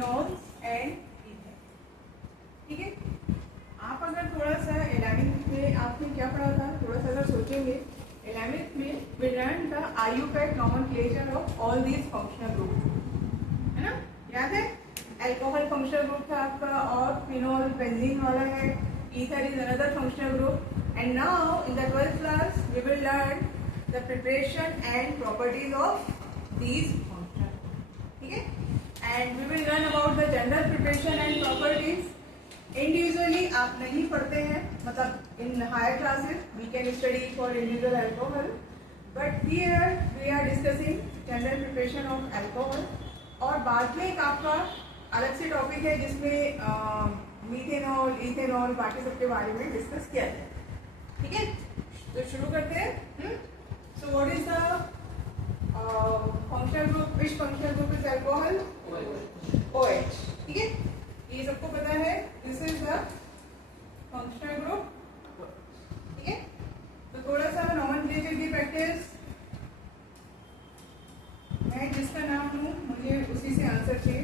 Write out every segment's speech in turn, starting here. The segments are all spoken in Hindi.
Phenols and ether. ठीक है, आप अगर थोड़ा सा 11th में आपने क्या पढ़ा था, थोड़ा सा अगर सोचेंगे 11th में we learned the IUPAC nomenclature of all these functional groups, है ना, याद है? अल्कोहल फंक्शनल ग्रुप था आपका, और फिनोल बेंजीन वाला है, ether is another functional group. And now in the 12th class we will learn the preparation and properties of these functional, ठीक है? And we will learn about the general preparation and properties. Individually आप नहीं पढ़ते हैं, मतलब in higher classes we can study for individual alcohol, but here we are discussing general preparation of alcohol. और बाद में एक आपका अलग से टॉपिक है जिसमें मीथेनॉल, इथेनॉल, बाकी सबके बारे में डिस्कस किया जाए, ठीक है? तो शुरू करते हैं। सो what is the functional group, which functional group is alcohol? OH, ठीक है, ये सबको पता है, this is the functional group, ठीक है? तो थोड़ा सा नॉमेनक्लेचर की प्रैक्टिस, मैं जिसका नाम लूं मुझे उसी से आंसर चाहिए।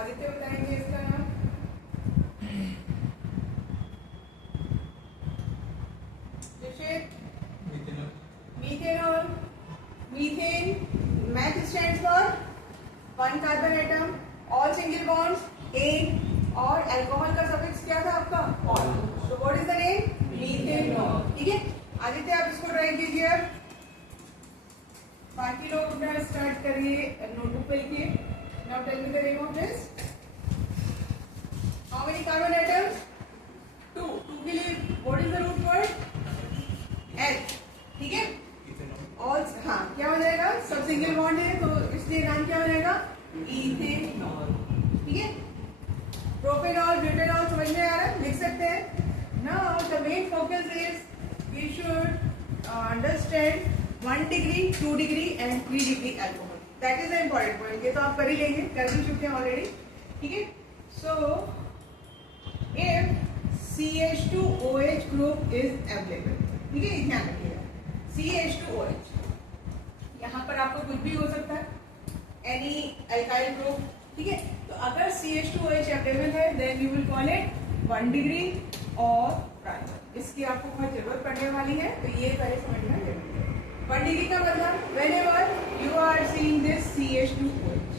आदित्य बताएंगे इसका नाम। Methanol, methane, meth stands for one carbon atom, all single bonds, ane, और अल्कोहल का सफिक्स क्या था आपका? ऑल। तो what is the name? Methanol, ठीक है? आदित्य आप इसको ट्राई कीजिए, बाकी लोग अपना स्टार्ट करिए, नोटबुक पे लिखिए। Now tell me the name of this. How many carbon atoms? 2 के लिए what is the root word? H, ठीक है? ऑल, हाँ, क्या हो जाएगा? सब सिंगल बॉन्ड है तो इसलिए नाम क्या हो जाएगा? इथेनॉल, ठीक है? प्रोपेनॉल, ब्यूटेनॉल समझ में आ रहा है, लिख सकते हैं। Now the main focus is we should understand 1 degree, 2 degree and 3 degree alcohol, that is the important point. ये तो आप कर ही लेंगे, कर भी चुके हैं ऑलरेडी, ठीक है? So if CH2OH group is available, ठीक है, ध्यान रखिएगा, CH2OH, यहाँ पर आपको कुछ भी हो सकता है, एनी अल्काइल ग्रुप, ठीक है? तो अगर CH2OH अवेलेबल है then you will call it 1 degree और प्राइमर। इसकी आपको बहुत जरूरत पड़ने वाली है, तो ये पहले समझना जरूरी है। 1 डिग्री का मतलब whenever you are seeing this CH2OH,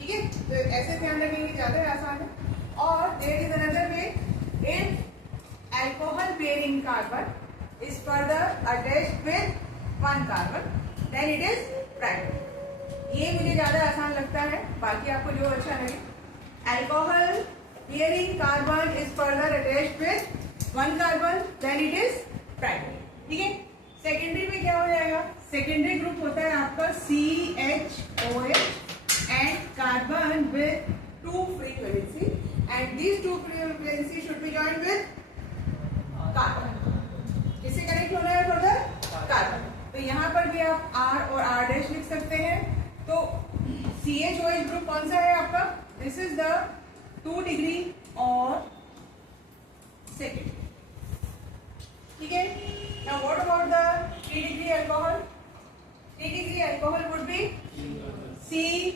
ठीक है? तो ऐसे ध्यान रखेंगे, ज्यादा आसान है। और there is another way, if alcohol bearing carbon is further attached with 1 carbon, then it is primary. ये मुझे ज्यादा आसान लगता है, बाकी आपको जो अच्छा लगे। Alcohol bearing carbon is further attached with 1 carbon, then it is primary, ठीक है? सेकेंडरी में क्या हो जाएगा? सेकेंडरी ग्रुप होता है आपका CHOH and carbon with 2 free valency, and these 2 free valency should be joined with carbon. किससे कनेक्ट होना है फर्दर? कार्बन। तो यहाँ पर भी आप R और R' लिख सकते हैं। तो CHOH ग्रुप कौन सा है आपका? दिस इज द 2 डिग्री और सेकेंड, ठीक है? Now what about the 3 degree alcohol? 3 degree alcohol would be COH,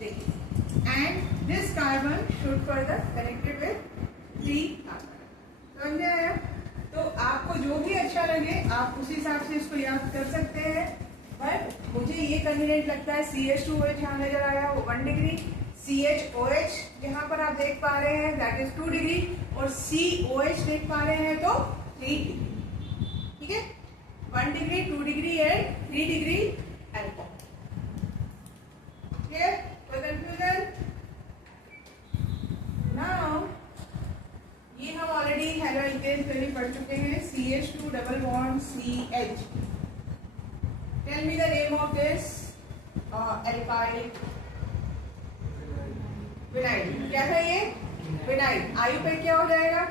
देखिए, and this carbon should further connected with 3 carbon। समझ में आया? तो आपको जो भी अच्छा लगे आप उस हिसाब से इसको याद कर सकते हैं, बट मुझे ये कन्वीनियंट लगता है CH2OH यहाँ नजर आया वो 1 डिग्री, CHOH यहाँ पर आप देख पा रहे हैं दैट इज 2 डिग्री, और COH देख पा रहे हैं तो 3 डिग्री, ठीक है? 1 degree, 2 degree and 3 degree alcohol. Clear? कोई कंफ्यूजन? नाउ ये हम ऑलरेडी हेलो एल्केन्स पहले पढ़ चुके हैं, CH2 double bond CH। Tell me the name of this alkyl. Vinyl. क्या है ये? विनाइल। आयु पे क्या हो जाएगा?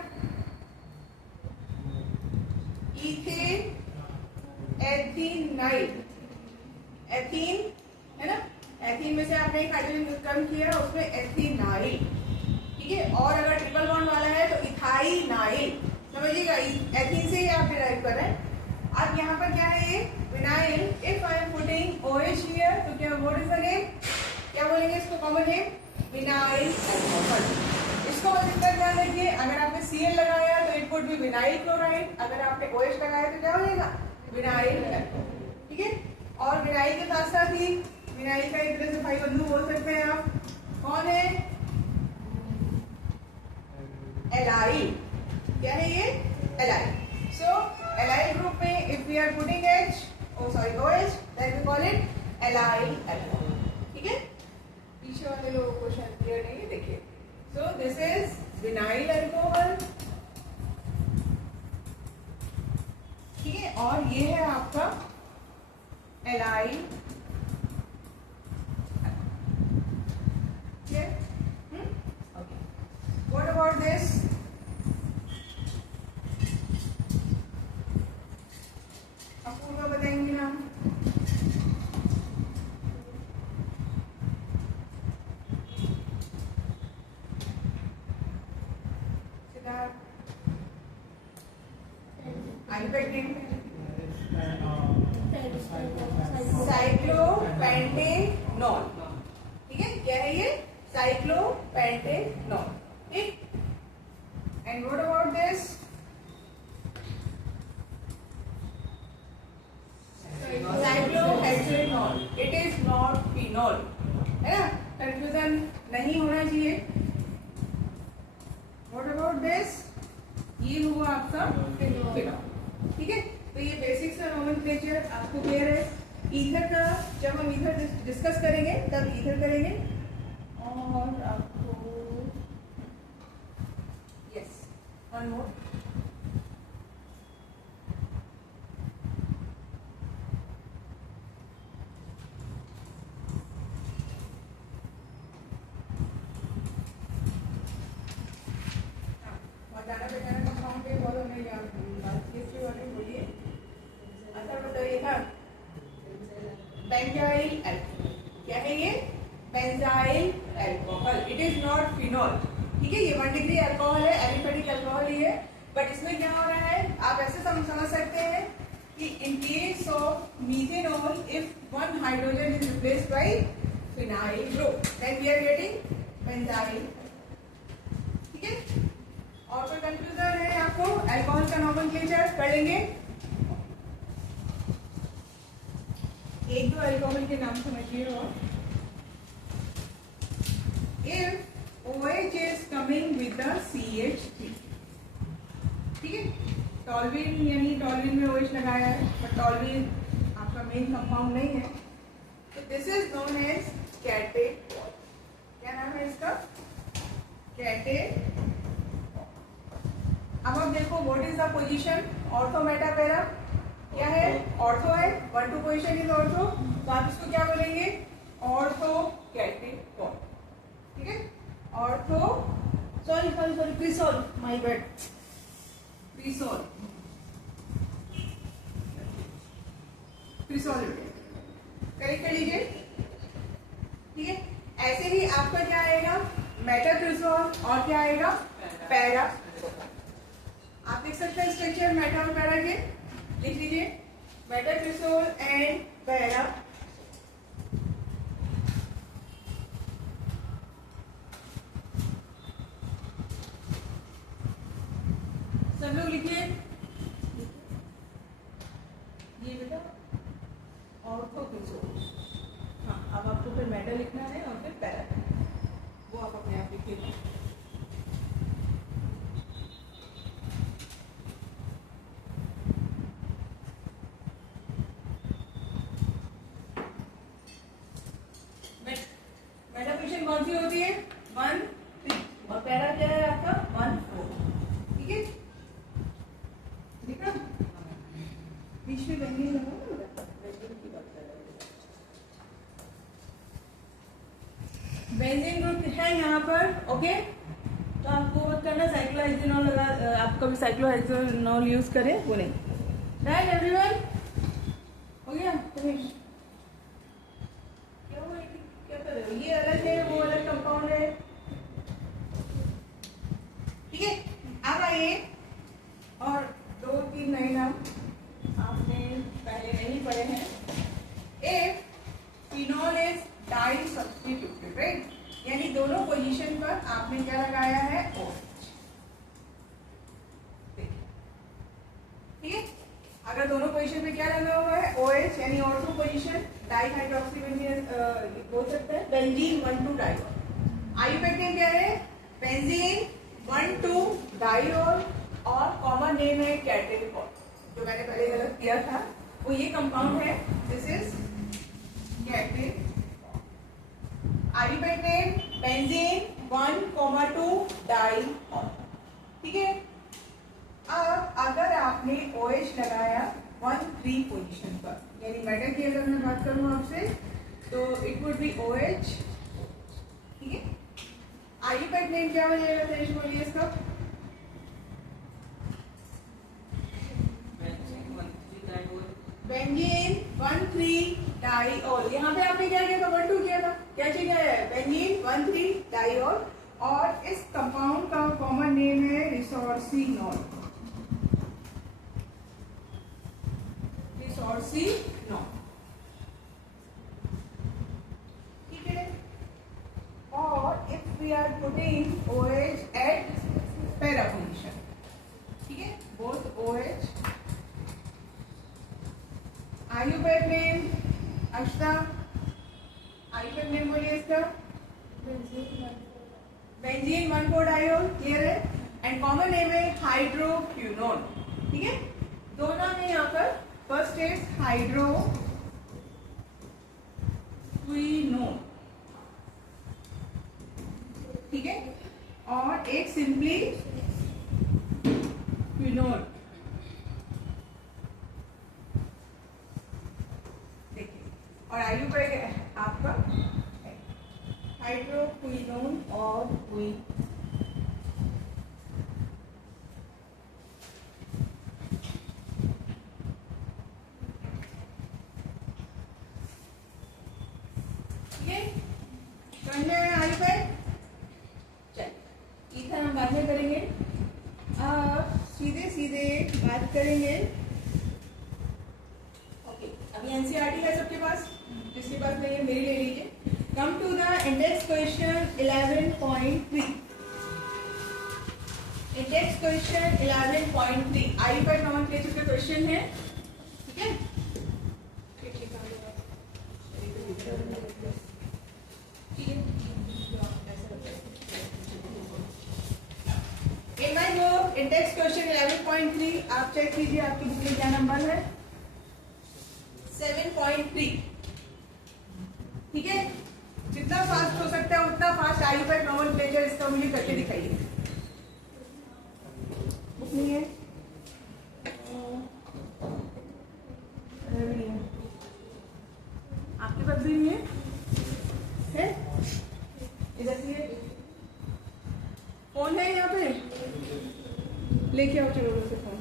इथेन एथीनाइल। एथीन है ना, एथीन में से आपने एक हाइड्रोजन कम किया, उसमें एथीनाइल, ठीक है? और अगर ट्रिपल बॉन्ड वाला है तो इथाइनाइल, समझिएगा, एथीन से ही आप डिराइव कर रहे हैं। अब यहाँ पर क्या है ये? Vinyl. If I am putting OH here तो क्या व्हाट इज द नेम? क्या बोलेंगे इसको कॉमन नेम? Vinyl alcohol. इसको बस इतना ध्यान रखिए, अगर आपने Cl लगाया तो it would B vinyl chloride, अगर आपने OH लगाया तो क्या हो जाएगा? Vinyl alcohol. ठीक है, और विनाइल के साथ साथ ही विनाइल का एक तरह से भाई बंधु बोल सकते हैं आप, कौन है? एलाइल। क्या है ये? एलाइल। सो एलाइल ग्रुप में if we are putting OH then we call it allyl alcohol. ठीक है, पीछे वाले लोगों को शायद क्लियर नहीं है, देखिए। So this is vinyl alcohol. ठीक है, और ये है आपका allyl. Okay, what about this? Apoorva बताएंगे नाम। साइक्लोपेंटेनॉल। ठीक है, क्या है ये? साइक्लोपेंटेनॉल। ठीक, and what about this? Cyclohexanol. It is not phenol, है ना, कंफ्यूजन नहीं होना चाहिए। What about this? ये हुआ आपका फिनॉल। ठीक है, तो ये बेसिक्स का नोमेनक्लेचर आपको क्लियर है। ईथर का जब हम ईथर डिस्कस करेंगे तब ईथर करेंगे, और आपको यस वन मोर। बताना बेटाना कंपाउंड के बहुत हमें बात की वाले बोलिए। अच्छा बताइएगा, बेंजाइल अल्कोहल। क्या है ये? Benzyl alcohol. It is not phenol. ठीक है, ये 1 डिग्री अल्कोहल है, एलिफेटिक अल्कोहल ही है, बट इसमें क्या हो रहा है आप ऐसे समझ सकते हैं कि in case of methanol if 1 hydrogen is replaced by phenyl group then we are getting benzyl. ठीक है, और कोई कंफ्यूजन है आपको? अल्कोहल का नोमेनक्लेचर कर लेंगे। एक दो अल्कोहल के नाम समझिए। और if OH is coming with the CH3, ठीक है, टॉल्विन यानी टॉल्विन में OH लगाया है, बट टॉल्विन आपका मेन कंपाउंड नहीं है, तो this is known as catechol. क्या नाम है इसका? कैटेट। अब आप देखो what is the position? Ortho meta para. क्या है? ऑर्थो है, 1 2 पोजीशन इज ऑर्थो, तो आप इसको क्या बोलेंगे? Ortho catechol. ठीक है, ortho sorry cresol, my bad, cresol correct कर लीजिए। ठीक है, ऐसे ही आपका क्या आएगा? मेटाप्रीसोल, और क्या आएगा? पैरा। आप देख सकते हैं स्ट्रक्चर मेटा और पैरा के, लिख लीजिए मेटाप्रीसोल एंड पैरा। सब लोग लिखिए ये बेटा ऑर्थोप्रीसोल। हाँ, अब आपको फिर मेटा लिखना है और फिर पैरा, वो आप अपने आप लिखिए। मेटाफिशन कौन सी होती है? 1 3, और पैरा क्या है आपका? 1 4। ठीक है, देखा बीच में बेंजीन लगा ना, बेंजीन ग्रुप है यहाँ पर। ओके, तो आपको मत करना साइक्लोहेक्सेनॉल लगा, आप कभी साइक्लोहेक्सेनॉल यूज करें वो नहीं। राइट एवरीवन, हो गया? क्या हुआ? क्या कर रहे हो? ये अलग है, वो अलग कंपाउंड है। ठीक है, अब आइए और 2 3 नए नाम आपने पहले नहीं पढ़े हैं। If phenol is di substitute, right, यानी दोनों पोजीशन पर आपने क्या लगाया है, OH। ठीक है, अगर दोनों पोजीशन पे क्या लगा हुआ है, OH, यानी ortho position di hydroxy benzene बोल सकते हैं, बेंजीन 1,2 डाइऑल। आईयूपैक्टिन क्या है, बेंजीन 1,2 डाइऑल और कॉमन नेम है कैटेलिकॉल। जो मैंने पहले गलत किया था वो ये कंपाउंड है, दिस इज कैटेलिकॉल। आईयूपैक्टिन बेंजीन 1,2 डाइऑल। ठीक है, अब अगर आपने OH लगाया 1,3 पोजीशन पर, यानी मेटल की अगर मैं बात करूं आपसे तो इट वुड बी OH। ठीक है, आईयूपैक्टिन क्या हो जाएगा, तनिष बोलिए इसका, बेंजीन 1,3 डाइऑल। यहाँ पे आपने क्या किया था, 1,2 किया था, क्या चीज है, बेंजीन 1,3 डाइऑल। और इस कंपाउंड का कॉमन नेम है रिसोर्सिनॉल। रिसोर्सिनॉल, ठीक है। और if we are putting OH at para position, ठीक है, बोथ OH, आईयूपैक्टिन, अक्षता आईयूपैक्टिन बोलिए इसका, बेंजीन 1,4 डाइऑल, क्लियर है, एंड कॉमन नेम है हाइड्रोक्विनोन। ठीक है, दोनों में यहाँ पर फर्स्ट इज हाइड्रोक्विनोन, ठीक है, और एक सिंपली क्विनोन। देखिए, और आईयूपैक्टिन आपका हाइड्रोक्विनोन और क्विन। समझ में आया आईयूपैक्टिन? चलिए, इथर हम बाद में करेंगे, अब सीधे सीधे बात करेंगे। ओके, अभी एनसीईआरटी है सबके पास, जिसके पास नहीं है मेरी ले लीजिए। Come to the index question 11.3। Index question 11.3 आईयूपैक्टिन नॉमेनक्लेचर का क्वेश्चन है। ठीक है, इंडेक्स क्वेश्चन 11.3 आप चेक कीजिए, आपकी बुक में क्या नंबर है, 7.3। ठीक है, जितना फास्ट हो सकता है उतना फास्ट आईयूपैक्टिन नॉमेनक्लेचर इसका मुझे करके दिखाइए। बुक नहीं है, आपके पास भी नहीं है, इधर से फोन है, यहाँ पे लेके आओ, चलो से फोन।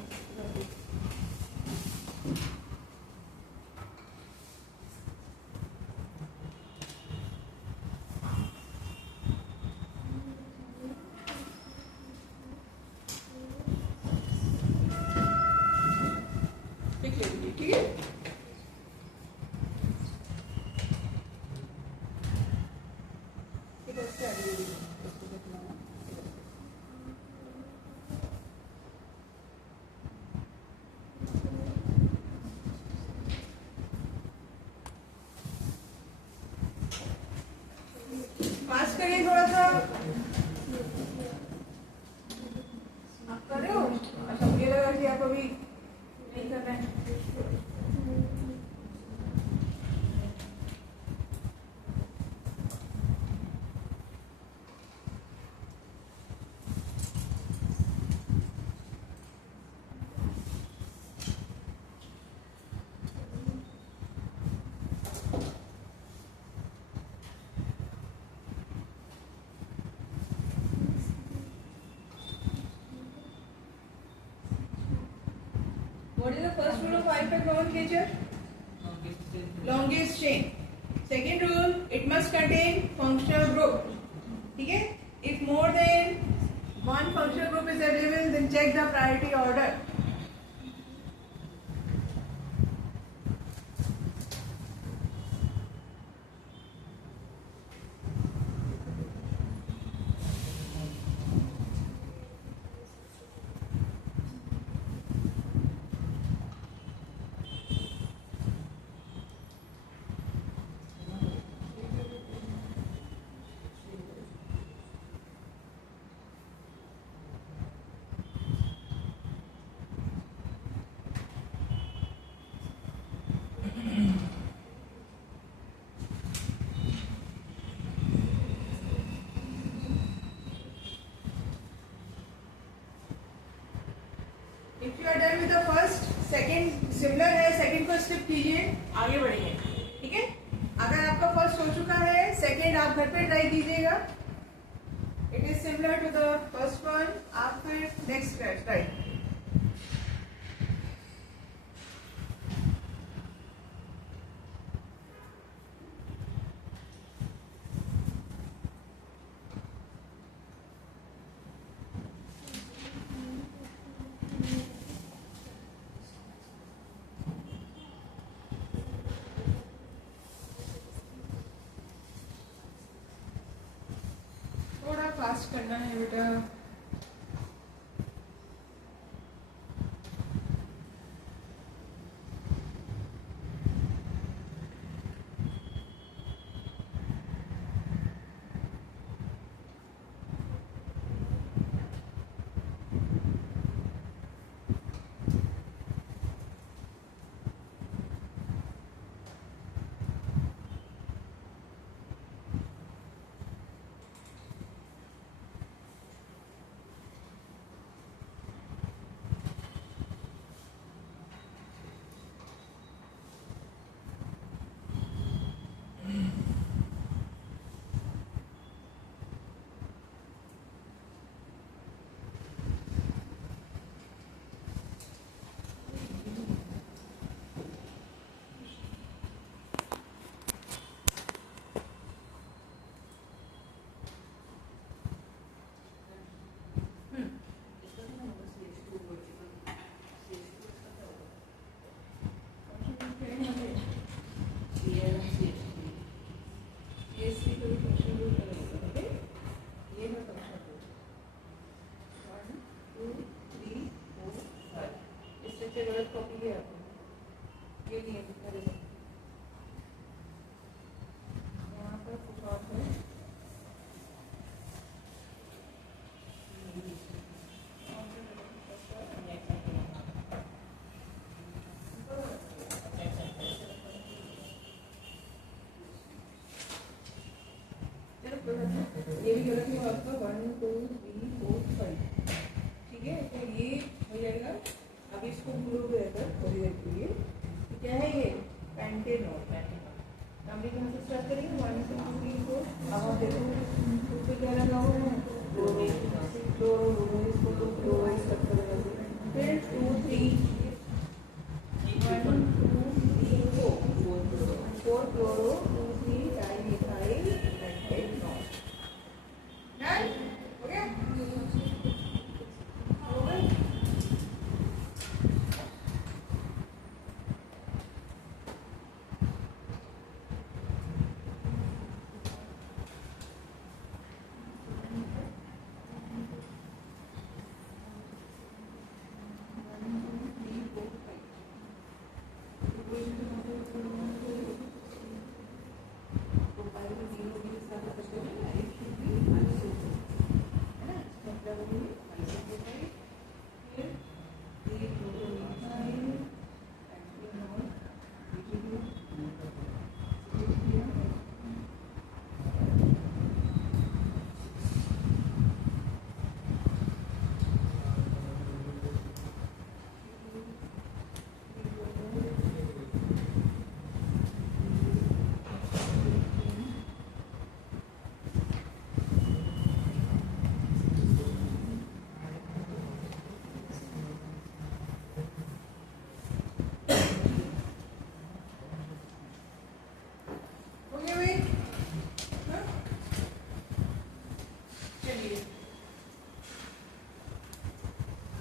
ठीक है, ठीक है, पास करिए थोड़ा सा। आप कर रहे हो? अच्छा, मुझे लगा कि आप अभी नहीं कर रहे हैं। What is the first rule of impact nomenclature? Longest chain. Second rule, it must contain functional group. ठीक है? If more than one functional group is available, then check the priority order. Similar है, सेकंड को स्किप कीजिए, आगे बढ़ेंगे। ठीक है, अगर आपका फर्स्ट हो चुका है, सेकंड आप घर पे ट्राई कीजिएगा। It is similar to the first one, आप फिर नेक्स्ट ट्राई। थोड़ा फास्ट करना है बेटा। ये भी गलत हुआ आपका 1 2 3 4 5। ठीक है, तो ये हो जाएगा। अब इसको भूलोगे रहकर थोड़ी देर के लिए, तो क्या है ये पेंटेनॉल। हम भी कहाँ से स्टार्ट करेंगे, 1 2 3 4। अब आप देखो उस पर क्या लगा हुआ है, फिर 2 3 1 2 3 4 क्लोरो 2 3 डाइमिथाइल पेंटेनॉल। डन हो गया।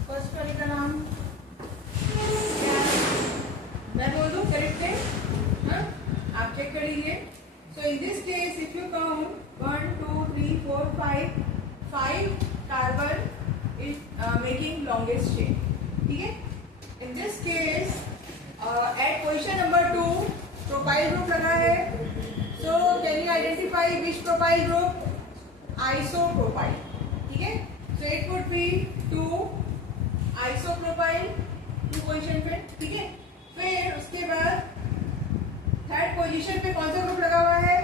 फर्स्ट वाले का नाम मैं बोल दूं करेक्ट है, हाँ? आप चेक कर लीजिए। So in this case if you count 1 2 3 4 5 carbon is making longest chain. ठीक है, in this case at position number 2 propyl group लगा है। So can you identify which propyl group, isopropyl. ठीक है, so it would be 2 isopropyl 2 position पे। ठीक है, फिर उसके बाद थर्ड पोजीशन पे कौन सा ग्रुप लगा हुआ है,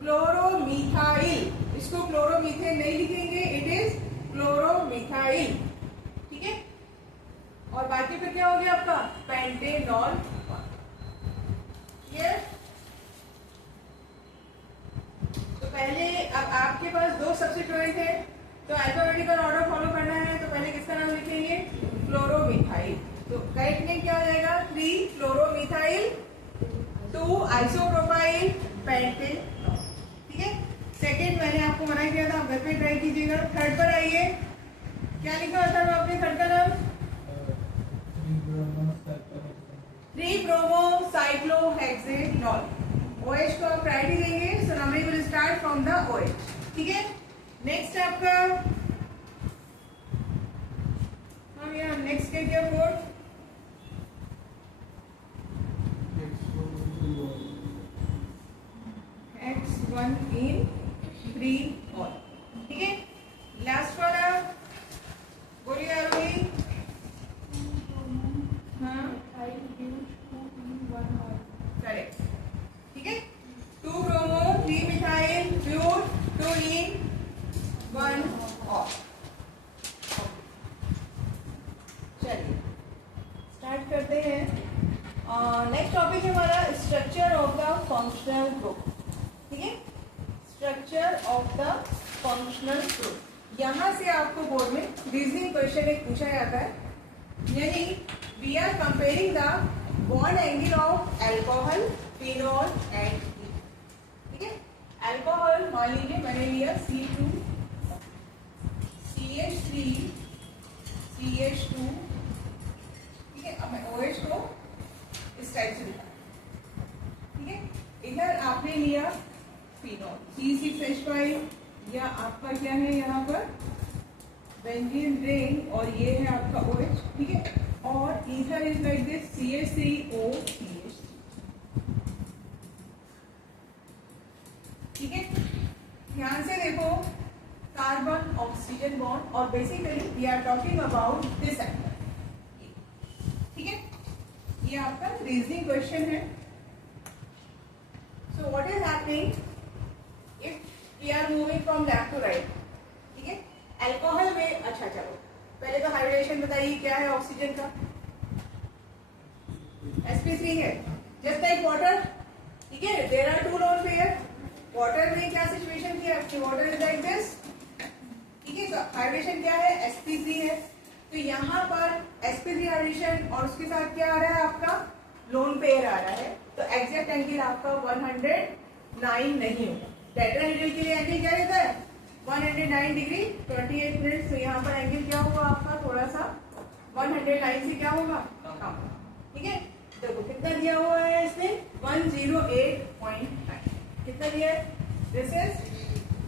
क्लोरोमीथाइल। इसको क्लोरोमीथेन नहीं लिखेंगे, इट इज क्लोरोमीथाइल। ठीक है, और बाकी फिर क्या हो गया आपका पेंटेनॉल। ये तो पहले अब आपके पास दो सब्स्टिट्यूएंट है, तो अल्फाबेटिकल ऑर्डर फॉलो करना है। तो पहले किसका नाम लिखेंगे, फ्लोरोमिथाइल। तो करेक्ट नेम क्या हो जाएगा, 3 फ्लोरोमिथाइल 2 आइसोप्रोपाइल पेंटेनॉल। ठीक है, सेकंड मैंने आपको मना किया था, आप घर पे ट्राई कीजिएगा। थर्ड पर आइए, क्या लिखा होता है आपने थर्ड का नाम, 3-bromocyclohexanol। OH को आप राइट ही देंगे, so numbering will start from the OH। ठीक है, नेक्स्ट आपका हम यहाँ नेक्स्ट क्या क्या फोर्थ X1 in 3 all। ठीक है, लास्ट वाला बोलिए आरोही। हाँ करेक्ट। ठीक है, 2 bromo 3 methyl pure 2 in 1 of. चलिए स्टार्ट करते हैं। नेक्स्ट टॉपिक है हमारा structure of the functional group. ठीक है, structure of the functional group. यहां से आपको बोर्ड में रीजनिंग क्वेश्चन एक पूछा जाता है, यानी we are comparing the bond angle of alcohol, phenol and. ठीक है, अल्कोहल मान लीजिए मैंने लिया C2 CH3 CH2। ठीक है, अब मैं OH को इस टाइप से लिखा। ठीक है, इधर आपने लिया फिनॉल C6H5, या आपका क्या है यहाँ पर बेंजीन रिंग, और ये है आपका OH। ठीक है, और ether is like this CH3O CH3। ठीक है, ध्यान से देखो, कार्बन ऑक्सीजन बॉन्ड, और basically we are talking about this angle. ठीक है, ये आपका रीजनिंग क्वेश्चन है। So what is happening if we are moving from left to right. ठीक है, अल्कोहल में, अच्छा चलो पहले तो हाइड्रेशन बताइए क्या है ऑक्सीजन का, sp3 है, जस्ट लाइक वाटर। ठीक है, there are 2 lone pair. Water में क्या सिचुएशन थी आपकी, वाटर इज लाइक दिस। ठीक है, तो हाइड्रेशन क्या है, sp3 है। तो यहाँ पर sp3 हाइड्रेशन और उसके साथ क्या आ रहा है आपका लोन पेयर आ रहा है, तो एग्जैक्ट एंगल आपका 109 नहीं होगा। टेट्राहेड्रल के लिए एंगल क्या रहता है 109 डिग्री 28 मिनट। तो यहाँ पर एंगल क्या होगा आपका थोड़ा सा 109 से क्या होगा कम। ठीक है, देखो कितना दिया हुआ है इसने 108.9। कितना दिया है, this is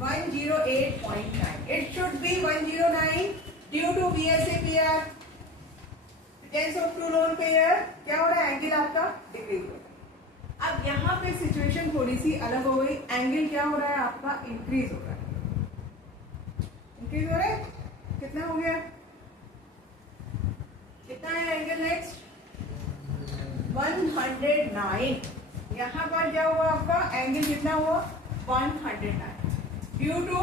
108.9। It should be 109 due to BSAPR, presence of 2 lone pair. क्या हो रहा है, एंगल आपका डिक्रीज हो रहा है। अब यहाँ पे सिचुएशन थोड़ी सी अलग हो गई, एंगल क्या हो रहा है आपका इंक्रीज हो रहा है। इंक्रीज हो रहा है, कितना हो गया, कितना है एंगल नेक्स्ट 109। यहाँ पर क्या हुआ आपका एंगल कितना हुआ 109 due to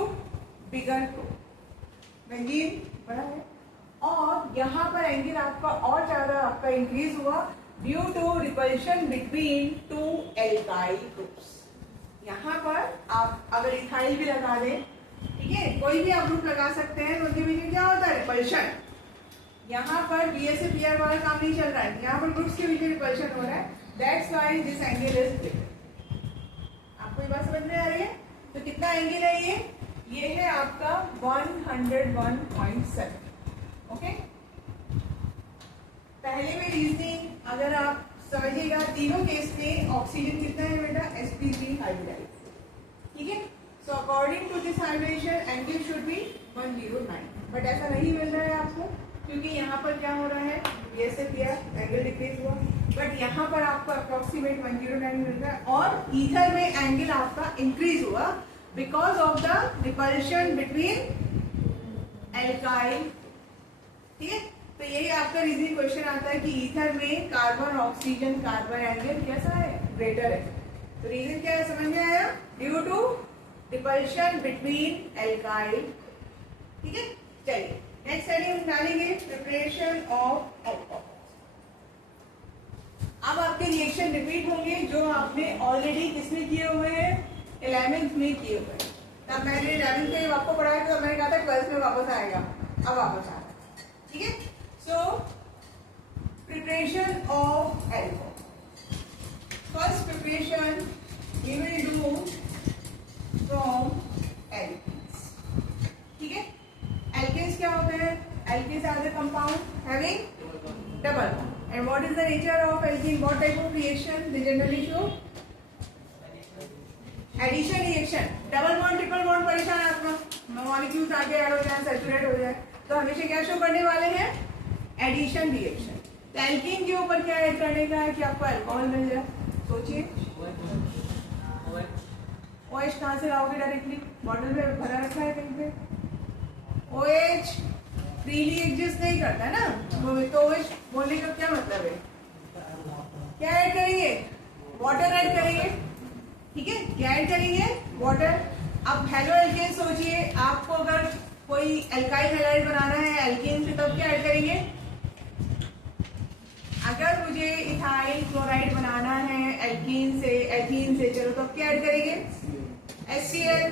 bigger flow, benzene बड़ा है। और यहाँ पर एंगल आपका और ज्यादा आपका इंक्रीज हुआ due to repulsion between 2 alkyl groups. यहाँ पर आप अगर इथाइल भी लगा दें, ठीक है, कोई भी आप ग्रुप लगा सकते हैं, तो उनके बीच में क्या होता है रिपल्शन। यहाँ पर BSAPR वाला काम नहीं चल रहा है, यहाँ पर ग्रुप्स के बीच में रिपल्शन हो रहा है। That's why this angle is greater. आपको ये बात समझ में आ रही है। तो कितना एंगल है ये है आपका 101.7। ओके, पहले में रीजनिंग अगर आप समझिएगा, तीनों केस में ऑक्सीजन कितना है बेटा sp3 हाइब्रिडाइज। ठीक है, so according to this hybridization angle should be 109, but ऐसा नहीं मिल रहा है आपको, क्योंकि यहाँ पर क्या हो रहा है BSAPR एंगल डिक्रीज हुआ, बट यहाँ पर आपको अप्रोक्सीमेट 109 मिल रहा है। और ईथर में एंगल आपका इंक्रीज हुआ because of the repulsion between alkyl. ठीक है, तो यही आपका रीजनिंग क्वेश्चन आता है कि ईथर में कार्बन ऑक्सीजन कार्बन एंगल कैसा है ग्रेटर है। तो रीजन क्या है समझ में आया, due to repulsion between alkyl. ठीक है, चलिए नेक्स्ट हेडिंग डालेंगे प्रिपरेशन ऑफ अल्कोहल। अब आपके रिएक्शन रिपीट होंगे जो आपने ऑलरेडी किसमें किए हुए हैं, 11th में किए हुए हैं। तब मैंने 11th में आपको पढ़ाया तो मैंने कहा था 12th में वापस आएगा, अब वापस आ रहा है। ठीक है, so preparation of alcohol. First preparation we will do from alkenes. ठीक है, एल्केन्स क्या होते हैं? Alkenes are the compound having double bond. And what is the nature of alkene? What type of reaction they generally show? Addition reaction. Double bond triple bond परेशान है आपका, मॉलिक्यूल्स आगे ऐड हो जाए, सैचुरेट हो जाए, तो हमेशा क्या शो करने वाले हैं? Addition reaction. तो एल्कीन के ऊपर क्या ऐड करने का है कि आपको अल्कोहल मिल जाए? सोचिए, OH कहाँ से लाओगे? डायरेक्टली बॉटल में भरा रखा है कहीं पे, OH फ्रीली एग्जिस्ट नहीं करता है ना, तो OH बोलने का क्या मतलब है? क्या ऐड करेंगे? वाटर ऐड करेंगे। ठीक है, क्या ऐड करेंगे? वाटर। अब हेलो एल्केन सोचिए, आपको अगर कोई एल्काइल हैलाइड बनाना है एल्केन से, तब क्या ऐड करेंगे? अगर मुझे इथाइल क्लोराइड बनाना है एल्कीन से, एथीन से, चलो तब क्या ऐड करेंगे? HCl।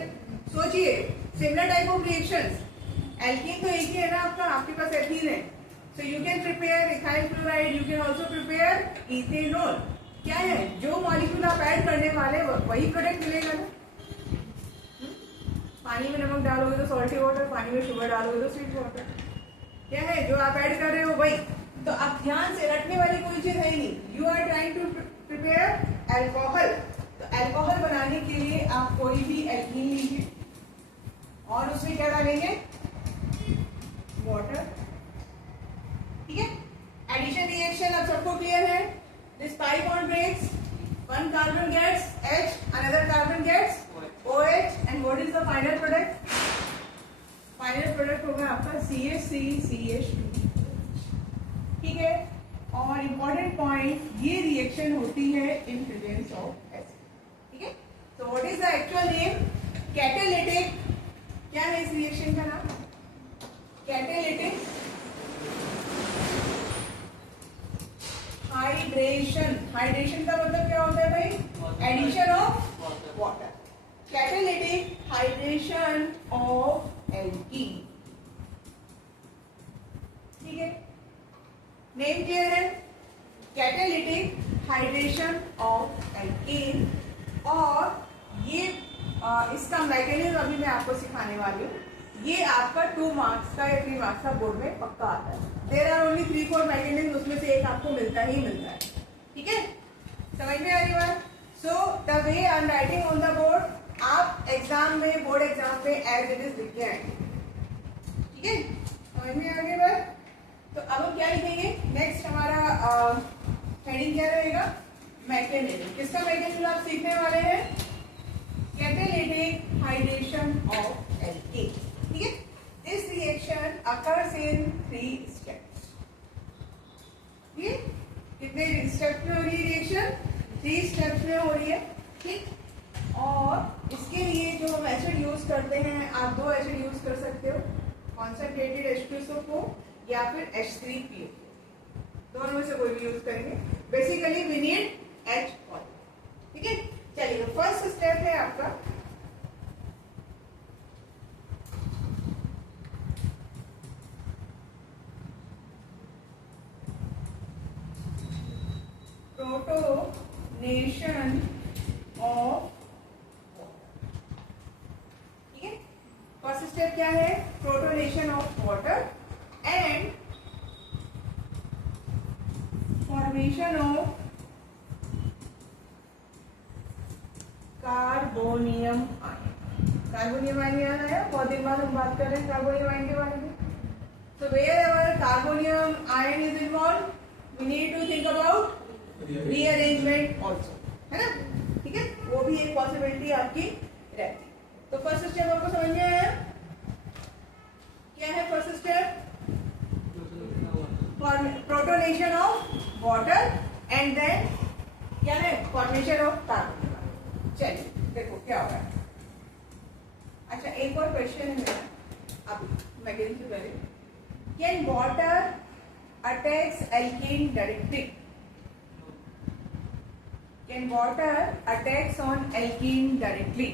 सोचिए, similar type of reactions. Alkene तो एक ही है ना आपका, आपके पास एथीन है, so you can prepare ethyl chloride, you can also prepare ethanol. क्या है? जो मॉलिक्यूल आप ऐड करने वाले वही प्रोडक्ट मिलेगा ना। पानी में नमक डालोगे तो सॉल्टी वाटर, पानी में शुगर डालोगे तो स्वीट वाटर। क्या है जो आप ऐड कर रहे हो वही। तो आप ध्यान से रखने वाली कोई चीज है ही नहीं। You are trying to prepare alcohol. तो अल्कोहल बनाने के लिए आप कोई भी एल्कीन लीजिए और उसमें क्या डालेंगे? वाटर। ठीक है, एडिशन रिएक्शन अब सबको क्लियर है। This pi bond breaks, one carbon gets H, another carbon gets OH, and what is the final product? Final product होगा आपका CH3CH2। ठीक है, और इम्पोर्टेंट पॉइंट, ये रिएक्शन होती है इन प्रेजेंस ऑफ एसिड। ठीक है, तो what is the actual name? Catalytic. क्या है इस रिएक्शन का नाम? Catalytic hydration. हाइड्रेशन का मतलब क्या होता है भाई? Addition of water. Catalytic hydration of alkene. ठीक है, नेम क्लियर है? Catalytic hydration of alkene. और ये इसका मैकेनिज्म अभी मैं आपको सिखाने वाली हूँ। ये आपका 2 मार्क्स का या 3 मार्क्स का बोर्ड में पक्का आता है। देयर आर ओनली 3-4 मैकेनिज्म, उसमें से एक आपको मिलता ही मिलता है। ठीक है, समझ में आ रही बात? So the way I am writing on the board, आप एग्जाम में, बोर्ड एग्जाम में एज इट इज लिख के आएंगे। ठीक है, समझ में आ गई बात? तो अब हम क्या लिखेंगे? नेक्स्ट हमारा हेडिंग क्या रहेगा? मैकेनिज्म। किसका मैकेनिज्म आप सीखने वाले हैं? Catalytic hydration of alkene. ठीक है, this reaction occurs in 3 steps. ये कितने स्टेप्स में हो रही है रिएक्शन? 3 स्टेप्स में हो रही है। ठीक, और इसके लिए जो हम एसिड यूज करते हैं, आप 2 एसिड यूज कर सकते हो, कॉन्सेंट्रेटेड H2SO4 या फिर H3PO, दोनों में से कोई भी यूज करेंगे। बेसिकली वी नीड H ऑयल। ठीक है, चलिए फर्स्ट स्टेप है आपका प्रोटोनेशन ऑफ। ठीक है, फर्स्ट स्टेप क्या है? Protonation of water and formation of carbonium ion. Carbonium ion याद आया? बहुत दिन बाद हम बात कर रहे हैं कार्बोनियम आयन के बारे में। So wherever carbonium ion is involved, we need to think about rearrangement also, है ना? ठीक है, वो भी एक पॉसिबिलिटी आपकी रहती। तो फर्स्ट स्टेप आपको समझ में आया? क्या है first step? Protonation of water and then क्या है? Formation of carbon. चलिए देखो क्या हो रहा है। अच्छा, एक और क्वेश्चन है मेरा अभी मैकेनिज्म से पहले। Can water attacks alkene directly? Can water attacks on alkene directly?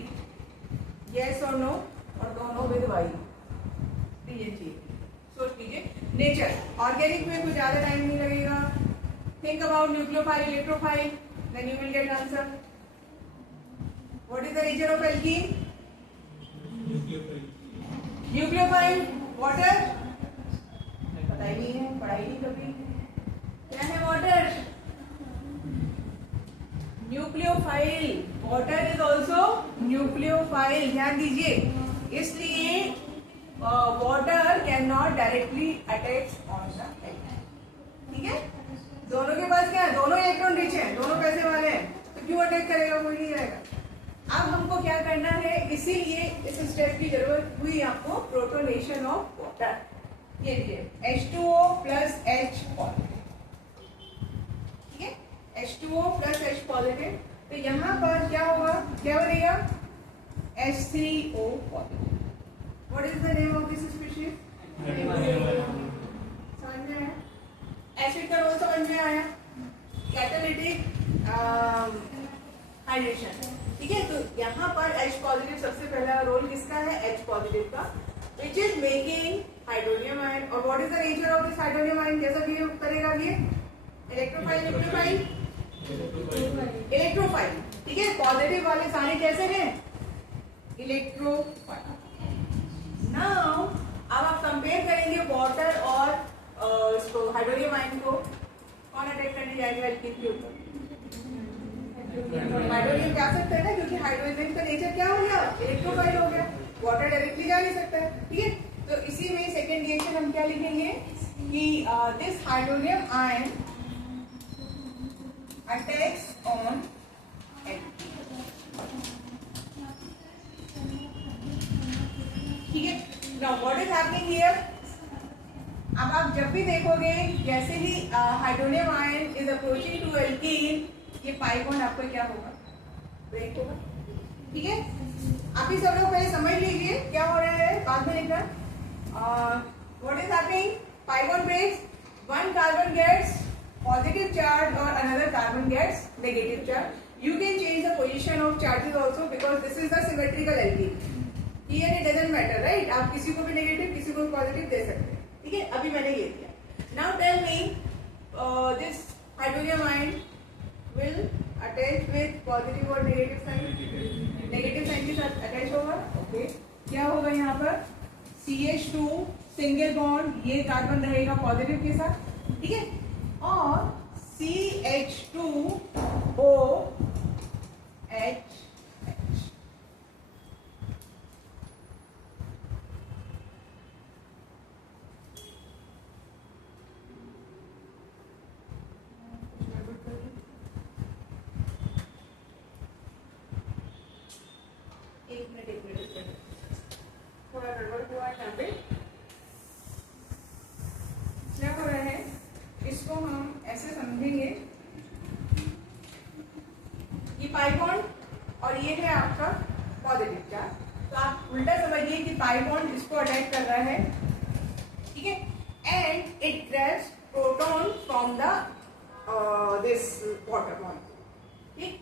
Yes or no? और दोनों विद वाई। ये चीज सोच लीजिए। नेचर, ऑर्गेनिक में कुछ ज्यादा टाइम नहीं लगेगा। Think about nucleophile, electrophile, then you will get answer. What is the nature of alkene? Nucleophile. Water पता ही नहीं है, पढ़ाई नहीं कभी। क्या है water? Nucleophile. Water is also nucleophile, ध्यान दीजिए। इसलिए water can not directly attack on the alkene. ठीक है, दोनों के पास क्या है? दोनों इलेक्ट्रॉन रिच हैं, दोनों पैसे वाले हैं, तो क्यों अटैक करेगा? कोई नहीं जाएगा। अब हमको क्या करना है, इसीलिए इस स्टेप की जरूरत हुई आपको, प्रोटोनेशन ऑफ वाटर। ये लीजिए H2O प्लस H पॉजिटिव, ठीक है, H2O प्लस H पॉजिटिव। तो यहाँ पर क्या होगा, क्या बनेगा? H3O positive. What is the name of this species? समझ में आया? एसिड का रोल समझ में आया? कैटालिटिक हाइड्रेशन, ठीक है। तो यहाँ पर H पॉजिटिव सबसे पहला रोल किसका है? H पॉजिटिव का, which is making hydronium ion. और what is the nature of this hydronium ion? कैसा बिहेव करेगा ये? इलेक्ट्रोफाइल, न्यूक्लियोफाइल, इलेक्ट्रोफाइल, ठीक है। पॉजिटिव वाले सारे कैसे हैं? इलेक्ट्रोफाइल। नाउ अब आप कंपेयर करेंगे वाटर और इसको, हाइड्रोनियम आयन को। कौन अटैक करने जाएगा एल्कीन के ऊपर? हाइड्रोजन जा सकता है ना, क्योंकि हाइड्रोजन का नेचर क्या हो गया? इलेक्ट्रोफाइल हो गया। वाटर डायरेक्टली जा नहीं सकता है, ठीक है। तो इसी में सेकेंड रिएक्शन हम क्या लिखेंगे कि this hydronium ion attacks on alkene, ठीक है। Now what is happening here? अब आप जब भी देखोगे, जैसे ही hydronium ion is approaching to alkene, ये पाई बॉन्ड आपको क्या होगा? ब्रेक होगा, ठीक है। आप ही सब लोग पहले समझ लीजिए क्या हो रहा है, बाद में लिखना। What is happening? Pi bond breaks, one carbon gets positive charge और another carbon gets negative charge. You can change the position of charges also, because this is the symmetrical alkene. Here it doesn't matter, right? आप किसी को भी नेगेटिव, किसी को भी पॉजिटिव दे सकते हैं, ठीक है। अभी मैंने ये दिया। Now tell me, this hydronium ion will attach with positive और negative sign? negative sign के साथ attach होगा, ओके। क्या होगा यहाँ पर? CH2 सिंगल बॉन्ड, ये कार्बन रहेगा पॉजिटिव के साथ, ठीक है, और CH2OH। थोड़ा गड़बड़ हुआ यहाँ पे। क्या हो रहा है, इसको हम ऐसे समझेंगे, ये पाई बॉन्ड और ये है आपका पॉजिटिव चार्ज। तो आप उल्टा समझिए कि पाई बॉन्ड इसको अटैक कर रहा है, ठीक है, and it grabs proton from the this water bond, ठीक।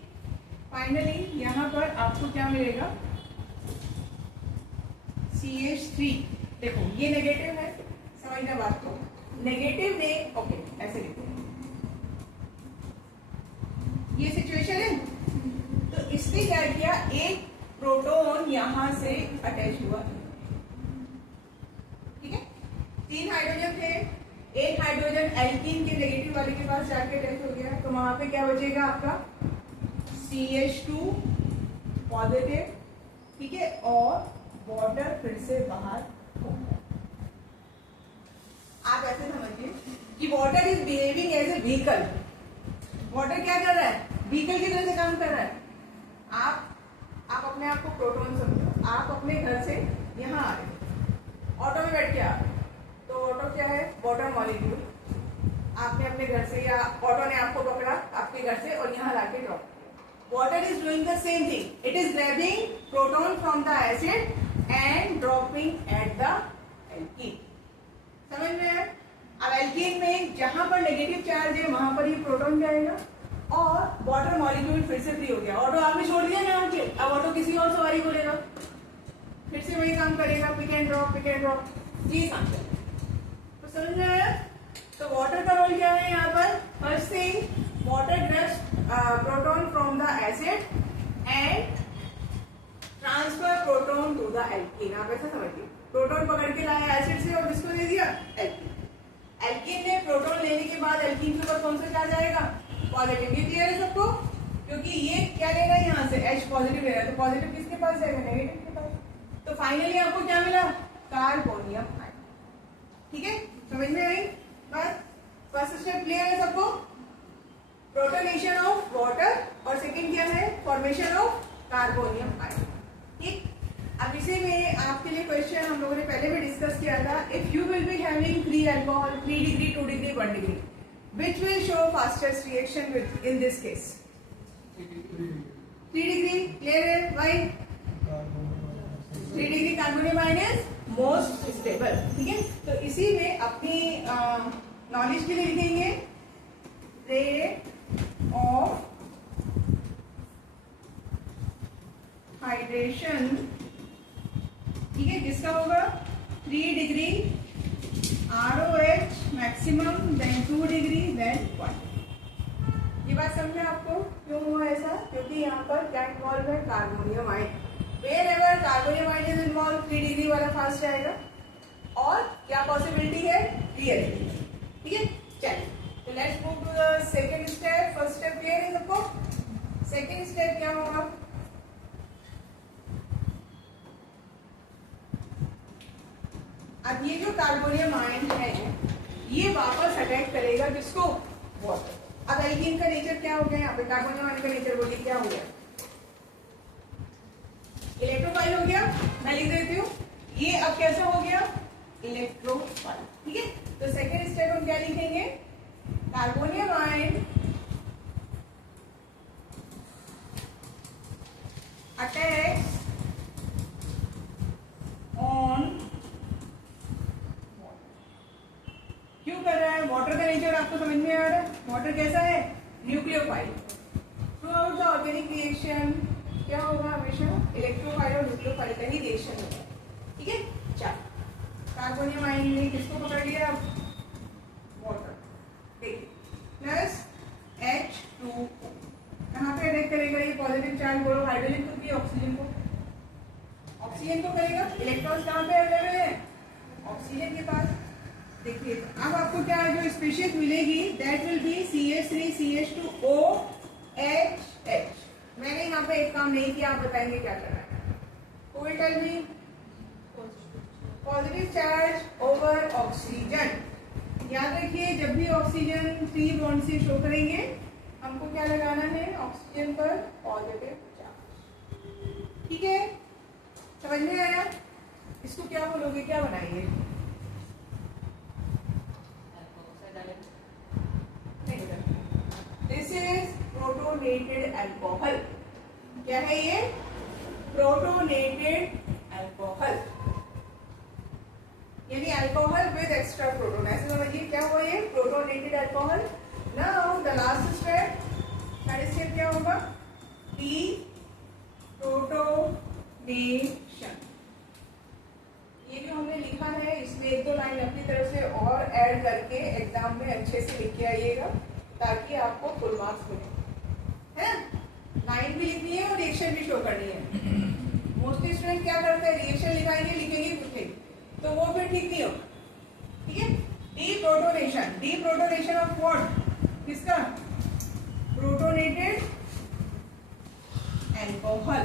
फाइनली यहाँ पर आपको क्या मिलेगा? CH3। देखो ये नेगेटिव है, समझना बात को। नेगेटिव ने, ओके ऐसे लिखो, ये सिचुएशन है। तो इसने क्या किया, एक प्रोटॉन यहां से अटैच हुआ, ठीक है। 3 हाइड्रोजन थे, एक हाइड्रोजन एल्कीन के नेगेटिव वाले के पास जाके अटैच हो गया, तो वहां पे क्या बचेगा आपका? CH2 पॉजिटिव, ठीक है, और वाटर फिर से बाहर होगा। आप ऐसे समझिए कि water is behaving as a vehicle. Water क्या कर रहा है? व्हीकल की तरह से काम कर रहा है। आप अपने आप को प्रोटॉन समझो। आप अपने घर से यहाँ आ रहे, ऑटो में बैठ के आ रहे, तो ऑटो क्या है? Water molecule. आपने अपने घर से, या ऑटो ने आपको पकड़ा आपके घर से और यहाँ लाके ड्रॉप किया। Water is doing the same thing. It is grabbing proton from the acid and dropping at the alkene. समझ में है? अब एल्कीन में जहां पर नेगेटिव चार्ज है वहां पर ये प्रोटॉन जाएगा और वाटर मॉलिक्यूल फिर से फ्री हो गया। ऑटो आपने छोड़ दिया ना आके, अब ऑटो किसी और सवारी को लेगा, फिर से वही काम करेगा, पिक एंड ड्रॉप ये काम करेगा। तो समझ में आया? तो वाटर का रोल क्या है यहाँ पर? First thing, water grabs proton from the acid and transfer proton to the alkene. आप ऐसा समझिए, प्रोटॉन पकड़ के लाया एसिड से और किसको दे दिया? एल्कीन। एल्कीन ने प्रोटॉन लेने के बाद एल्कीन के ऊपर कौन सा चार्ज आएगा? पॉजिटिव। ये क्लियर है सबको? क्योंकि ये क्या लेगा यहाँ से? H पॉजिटिव ले रहा है, तो पॉजिटिव किसके पास जाएगा? नेगेटिव के पास। तो फाइनली आपको क्या मिला? Carbonium ion. ठीक है, समझ में आई बात? फर्स्ट स्टेप क्लियर है सबको? प्रोटोनेशन ऑफ वाटर और सेकंड क्या है? Formation of carbonium ion. ठीक, अब इसी में आपके लिए क्वेश्चन हम लोगों ने पहले भी डिस्कस किया था। If you will be having 3 alcohol, 3 degree, 2 degree, 1 degree, which will show fastest reaction with in this case? 3 degree. Clear है? Why? 3 degree carbonium ion is most stable. ठीक है, तो इसी में अपनी नॉलेज के लिए लिखेंगे रेट ऑफ हाइड्रेशन। ठीक है, जिसका होगा 3 degree ROH maximum, then 2 degree, then 1। ये बात समझ में आपको? क्यों हुआ ऐसा? क्योंकि यहाँ पर क्या इन्वॉल्व है? Carbonium ion. Wherever carbonium ion is involve, 3 degree वाला फास्ट जाएगा। और क्या पॉसिबिलिटी है? रिएलिटी। ठीक है, चलिए तो let's move to the second step. First step clear है सबको? सेकंड स्टेप क्या होगा? अब ये जो कार्बोनियम आयन है ये वापस अटैक करेगा किसको? वाटर। अब एल्कीन का नेचर क्या हो गया? यहाँ पे कार्बोनियम आयन का नेचर बोलिए क्या हो गया? इलेक्ट्रोफाइल हो गया। मैं लिख देती हूँ, ये अब कैसा हो गया? इलेक्ट्रोफाइल। ठीक है, तो सेकेंड स्टेप हम क्या लिखेंगे? Carbonium ion attacks on. क्यों कर रहा है? वाटर का नेचर आपको समझ में आ रहा है? वाटर कैसा है? Nucleophile. Through out the organic reaction क्या होगा? हमेशा इलेक्ट्रोफाइल और न्यूक्लियोफाइल का ही रिएक्शन होगा। ठीक है, चलो कार्बोनियम आयन ने किसको पकड़ लिया? वाटर। देखिए प्लस H2O कहाँ पे अटैक करेगा? ये पॉजिटिव चार्ज बोलो, हाइड्रोजन को कि ऑक्सीजन को? ऑक्सीजन को करेगा। इलेक्ट्रॉन्स कहाँ पे अवेलेबल है? ऑक्सीजन के पास। देखिए अब आपको क्या जो स्पीशीज मिलेगी? That will be CH3 CH2OH। मैंने यहाँ पे एक काम नहीं किया, आप बताएंगे क्या करना है? Who will tell me? Positive charge over oxygen. याद रखिए जब भी ऑक्सीजन 3 बॉन्ड से शो करेंगे हमको क्या लगाना है? ऑक्सीजन पर पॉजिटिव चार्ज। ठीक है, समझ में आया? इसको क्या बोलोगे? क्या बनाइए? This is protonated alcohol. क्या है ये? प्रोटोनेटेड अल्कोहल, यानी अल्कोहल विद एक्स्ट्रा प्रोटोन। ऐसे समझिए क्या हुआ ये? Protonated alcohol. Now the last step, third step क्या होगा? प्रोटोनेशन। ये जो हमने लिखा है इसमें 1-2 लाइन अपनी तरफ से और ऐड करके एग्जाम में अच्छे से लिख के आइएगा ताकि आपको फुल मार्क्स मिले, है ना? लाइन भी लिखनी है और रिएक्शन भी शो करनी है। मोस्टली स्टूडेंट क्या करते हैं? रिएक्शन लिखाएंगे, लिखेंगे कुछ, तो वो फिर ठीक नहीं होगा। ठीक है, डीप्रोटोनेशन। Deprotonation of what? किसका? Protonated alcohol.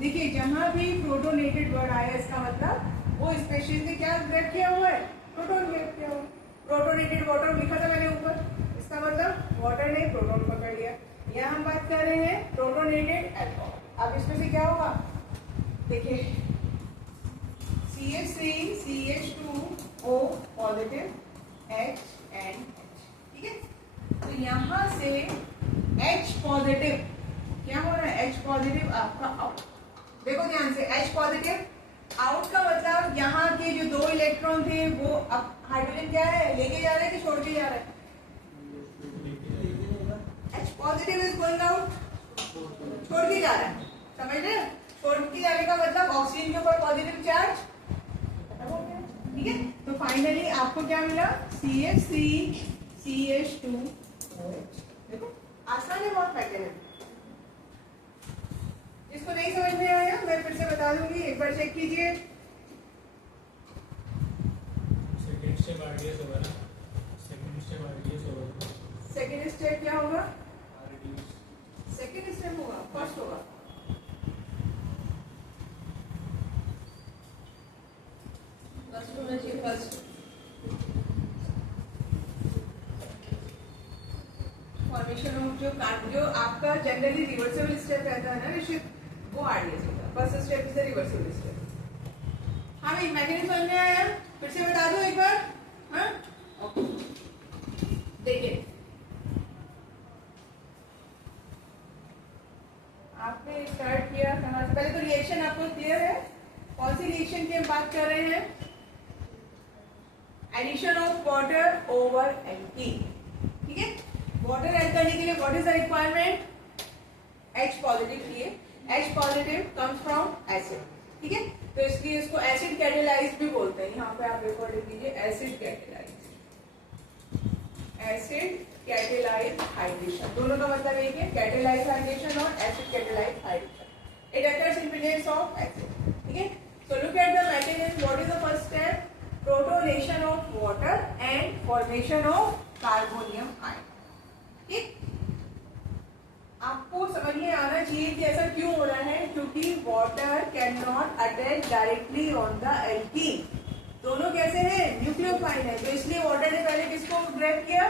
देखिए जहां भी प्रोटोनेटेड वर्ड आया इसका मतलब वो स्पेशीज ने क्या ग्रैब किया हुआ है? प्रोटोन ग्रैब किया हुआ है। प्रोटोनेटेड वाटर लिखा था मैंने ऊपर, इसका मतलब वाटर ने प्रोटोन पकड़ लिया। यहाँ हम बात कर रहे हैं प्रोटोनेटेड अल्कोहल। अब इसमें से क्या होगा? देखिए CH3 CH2O positive, H and H। ठीक है, तो यहां से H पॉजिटिव क्या हो रहा है? H पॉजिटिव आपका आउट। देखो ध्यान से, H पॉजिटिव आउट का मतलब यहाँ के जो 2 इलेक्ट्रॉन थे वो अब हाइड्रोजन क्या है, लेके जा रहा है कि छोड़ के जा रहा है? H positive is going out, छोड़ के जा रहा है, समझ रहे हैं? छोड़ के जाने का मतलब ऑक्सीजन के ऊपर पॉजिटिव चार्ज, ठीक है। तो फाइनली आपको क्या मिला? CH3CH2OH। देखो आसान है बहुत मैकेनिज्म। जिसको नहीं समझ में आया मैं फिर से बता दूंगी, एक बार चेक कीजिए। सेकंड स्टेप आरडीएस होगा ना? सेकंड स्टेप आरडीएस होगा। सेकंड स्टेप क्या होगा? आरडीएस। सेकंड स्टेप होगा, फर्स्ट होगा। फर्स्ट होना चाहिए, फर्स्ट। फॉर्मेशन ऑफ जो आपका जनरली रिवर्सिबल स्टेप रहता है ना ऋषित, वो आरडीएस होता है। First step is the reversible step. हाँ भाई मैकेनिज्म समझ में आया? फिर से बता दो एक बार। हाँ ओके, देखिए आपने स्टार्ट किया कहाँ से? पहले तो रिएक्शन आपको क्लियर है? कौन सी रिएक्शन की हम बात कर रहे हैं? Addition of water over alkene, ठीक है। वाटर ऐड करने के लिए what is the requirement? H positive चाहिए। H positive comes from acid, ठीक है। तो इसलिए इसको एसिड कैटेलाइज भी बोलते हैं। यहाँ पे आप रिकॉर्ड कीजिए, acid catalyse, acid catalyse hydration, दोनों का मतलब एक है, कैटेलाइज हाइड्रेशन और acid catalyse hydration. It occurs in presence of acid, ठीक है। So look at the mechanism. What is the first step? Protonation of water and formation of carbonium ion, ठीक। आपको समझ में आना चाहिए कि ऐसा क्यों हो रहा है, क्योंकि water can not attach directly on the alkene. दोनों कैसे हैं? न्यूक्लियोफाइल है, तो इसलिए वाटर ने पहले किसको ग्रैब किया?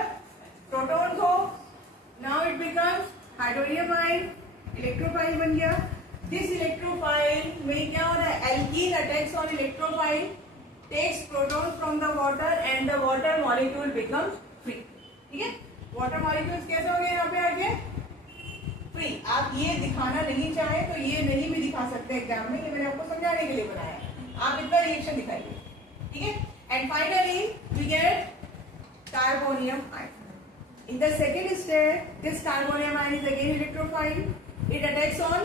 प्रोटॉन को। Now it becomes hydronium ion, electrophile बन गया। दिस इलेक्ट्रोफाइल में क्या हो रहा है? Alkene attacks on electrophile, takes proton from the water and the water molecule becomes free, ठीक है। वाटर मॉलिक्यूल्स कैसे हो गए यहाँ पे आगे? फ्री। आप ये दिखाना नहीं चाहे तो ये नहीं भी दिखा सकते एग्जाम में, ये मैंने आपको समझाने के लिए बनाया है। आप इतना रिएक्शन दिखाइए, ठीक है। And finally we get carbonium ion. In the second step this carbonium ion is again electrophile, it attacks on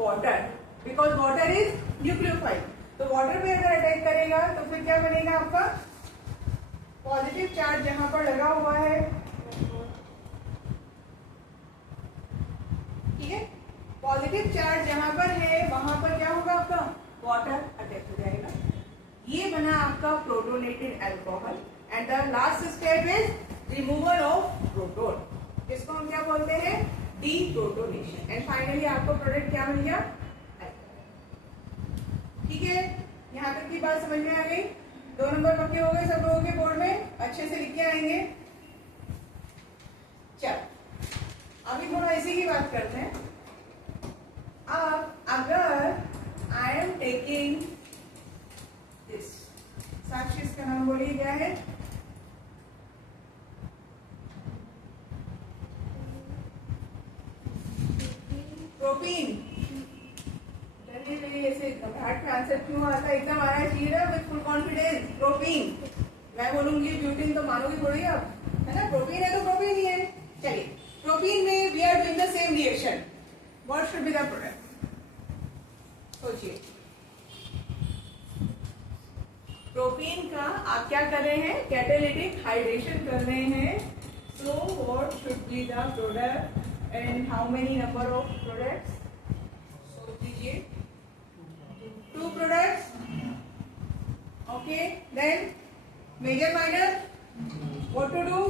water because water is nucleophile. तो वाटर पे अगर अटैक करेगा तो फिर क्या बनेगा आपका? पॉजिटिव चार्ज जहां पर लगा हुआ है, ठीक है, पॉजिटिव चार्ज जहां पर है वहां पर क्या होगा आपका? वाटर अटैक हो जाएगा। ये बना आपका protonated alcohol. And the last step is removal of proton, इसको हम क्या बोलते हैं? डीप्रोटोनेशन। एंड फाइनली आपको प्रोडक्ट क्या मिल गया? ठीक है, यहाँ तक की बात समझ में आ गई? 2 नंबर पक्के हो गए सब लोगों के बोर्ड में, अच्छे से लिख के आएंगे। चल अभी थोड़ा इसी की बात करते हैं। अब अगर आई एम टेकिंग दिस, साक्षी इसका नाम बोलिए क्या है? प्रोपीन। ऐसे घबराहट का आंसर क्यों आता है? एकदम आना चाहिए ना विद फुल कॉन्फिडेंस। प्रोपीन, मैं बोलूंगी ब्यूटीन तो मानोगी थोड़ी आप, है ना। प्रोपीन है तो प्रोपीन ही है। चलिए, प्रोपीन में we are doing the same reaction. What should be the product? सोचिए, प्रोपीन का आप क्या कर रहे हैं? कैटालिटिक हाइड्रेशन कर रहे हैं। So what should be the product and how many number of products? सोच लीजिए। 2 products. Okay, then major minor, what to do?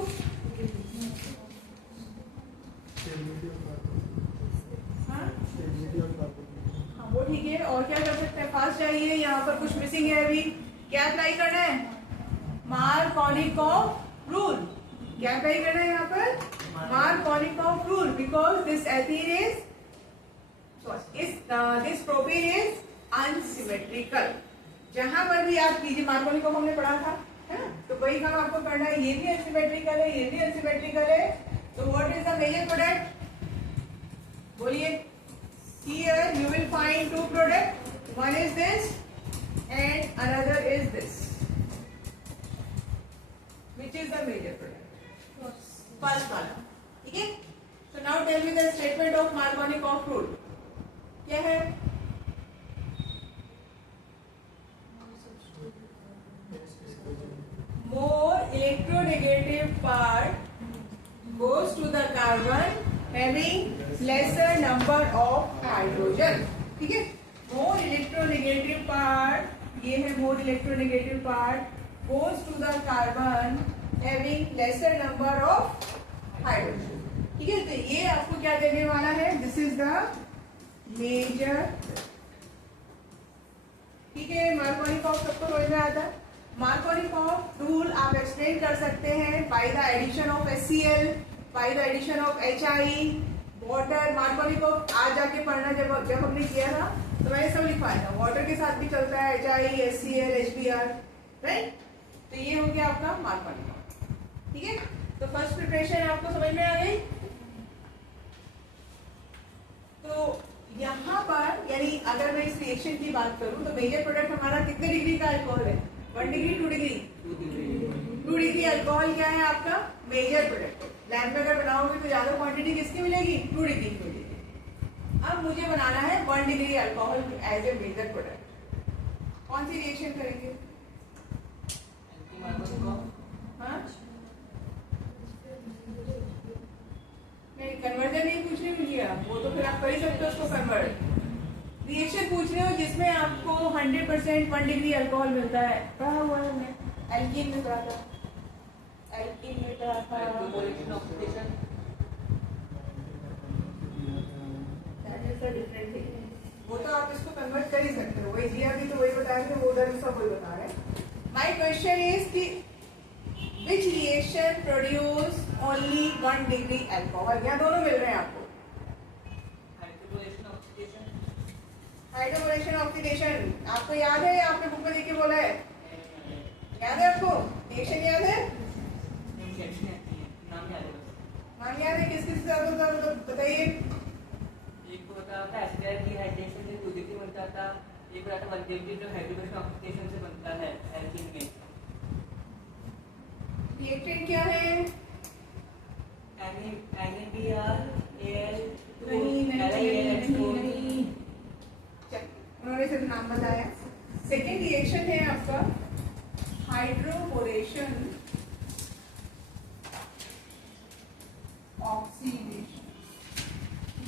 हाँ वो ठीक है। और क्या कर सकते हैं? फास्ट चाहिए, यहाँ पर कुछ मिसिंग है अभी। क्या अप्लाई करना है? Markovnikov rule. क्या अप्लाई करना है यहाँ पर? Markovnikov rule, because this ethene is this propene is unsymmetrical. जहां पर भी आप कीजिए, मार्कोनिकॉफ हमने पढ़ा था, है ना, तो वही काम आपको करना है। ये भी अनसिमेट्रिकल है, ये भी अनसिमेट्रिकल है। तो what is the major product? बोलिए। Here you will find 2 product, one is this and another is this, which is the major product, first वाला. ठीक है. So now tell me the statement of Markovnikov rule. क्या है? More electronegative part goes to the carbon having lesser number of hydrogen. ठीक है. More electronegative part, ये है more electronegative part goes to the carbon having lesser number of hydrogen. ठीक है. तो ये आपको क्या देने वाला है? This is the major. ठीक है. मार्कोनिकॉफ सबको समझ में आता है. मार्कोनिकॉफ रूल आप एक्सप्लेन कर सकते हैं by the addition of HCl, by the addition of HI, water. Markovnikov आज जाके पढ़ना, जब हमने किया था तो मैंने सब लिखवाया था. वाटर के साथ भी चलता है, HI, HCl, HBr, राइट. तो ये हो गया आपका मार्कोनिकॉफ. ठीक है. तो फर्स्ट प्रिपरेशन आपको समझ में आ गई. तो यहाँ पर यानी अगर मैं इस रिएक्शन की बात करूं तो मेजर प्रोडक्ट हमारा कितने डिग्री का अल्कोहल है? 1 डिग्री, 2 डिग्री? 2 डिग्री अल्कोहल क्या है आपका? Major product. लैब में अगर बनाओगे तो ज्यादा क्वांटिटी किसकी मिलेगी? 2 डिग्री की मिलेगी. अब मुझे बनाना है 1 degree alcohol as a major product. कौन सी रिएक्शन करेंगे? हाँ, नहीं कन्वर्जन नहीं पूछ रही मुझे आप, वो तो फिर आप कर ही सकते हो उसको कन्वर्ट. रिएक्शन पूछ रहे हो जिसमें आपको 100% 1 डिग्री अल्कोहल मिलता है. पढ़ा हुआ है हमने, एल्कीन में पढ़ा था. एल्कीन में पढ़ा था. That is the different thing. वो तो आप इसको कन्वर्ट कर ही सकते हो. वही जिया भी तो वही बताया था, वो उधर सब वही बता रहे हैं. माय क्वेश्चन इज कि which reaction produce only 1 degree alcohol? यहाँ दोनों मिल रहे हैं आपको. हाइड्रोबोरेशन ऑक्सीडेशन आपको याद है? आपने बुक में देख के बोला है. याद है आपको? रिएक्शन याद है? नाम याद है? किस किस से होता है तो बताइए. एक को होता था एसिड डिहाइड्रेशन से 2 डिग्री बनता था. एक होता था 1 डिग्री जो हाइड्रोबोरेशन ऑक्सीडेशन से बनता है एल्कीन में. रिएक्टेंट क्या है? NaBr, Al, नहीं. उन्होंने सिर्फ नाम बताया. सेकेंड रिएक्शन है आपका हाइड्रोबोरेशन ऑक्सीडेशन.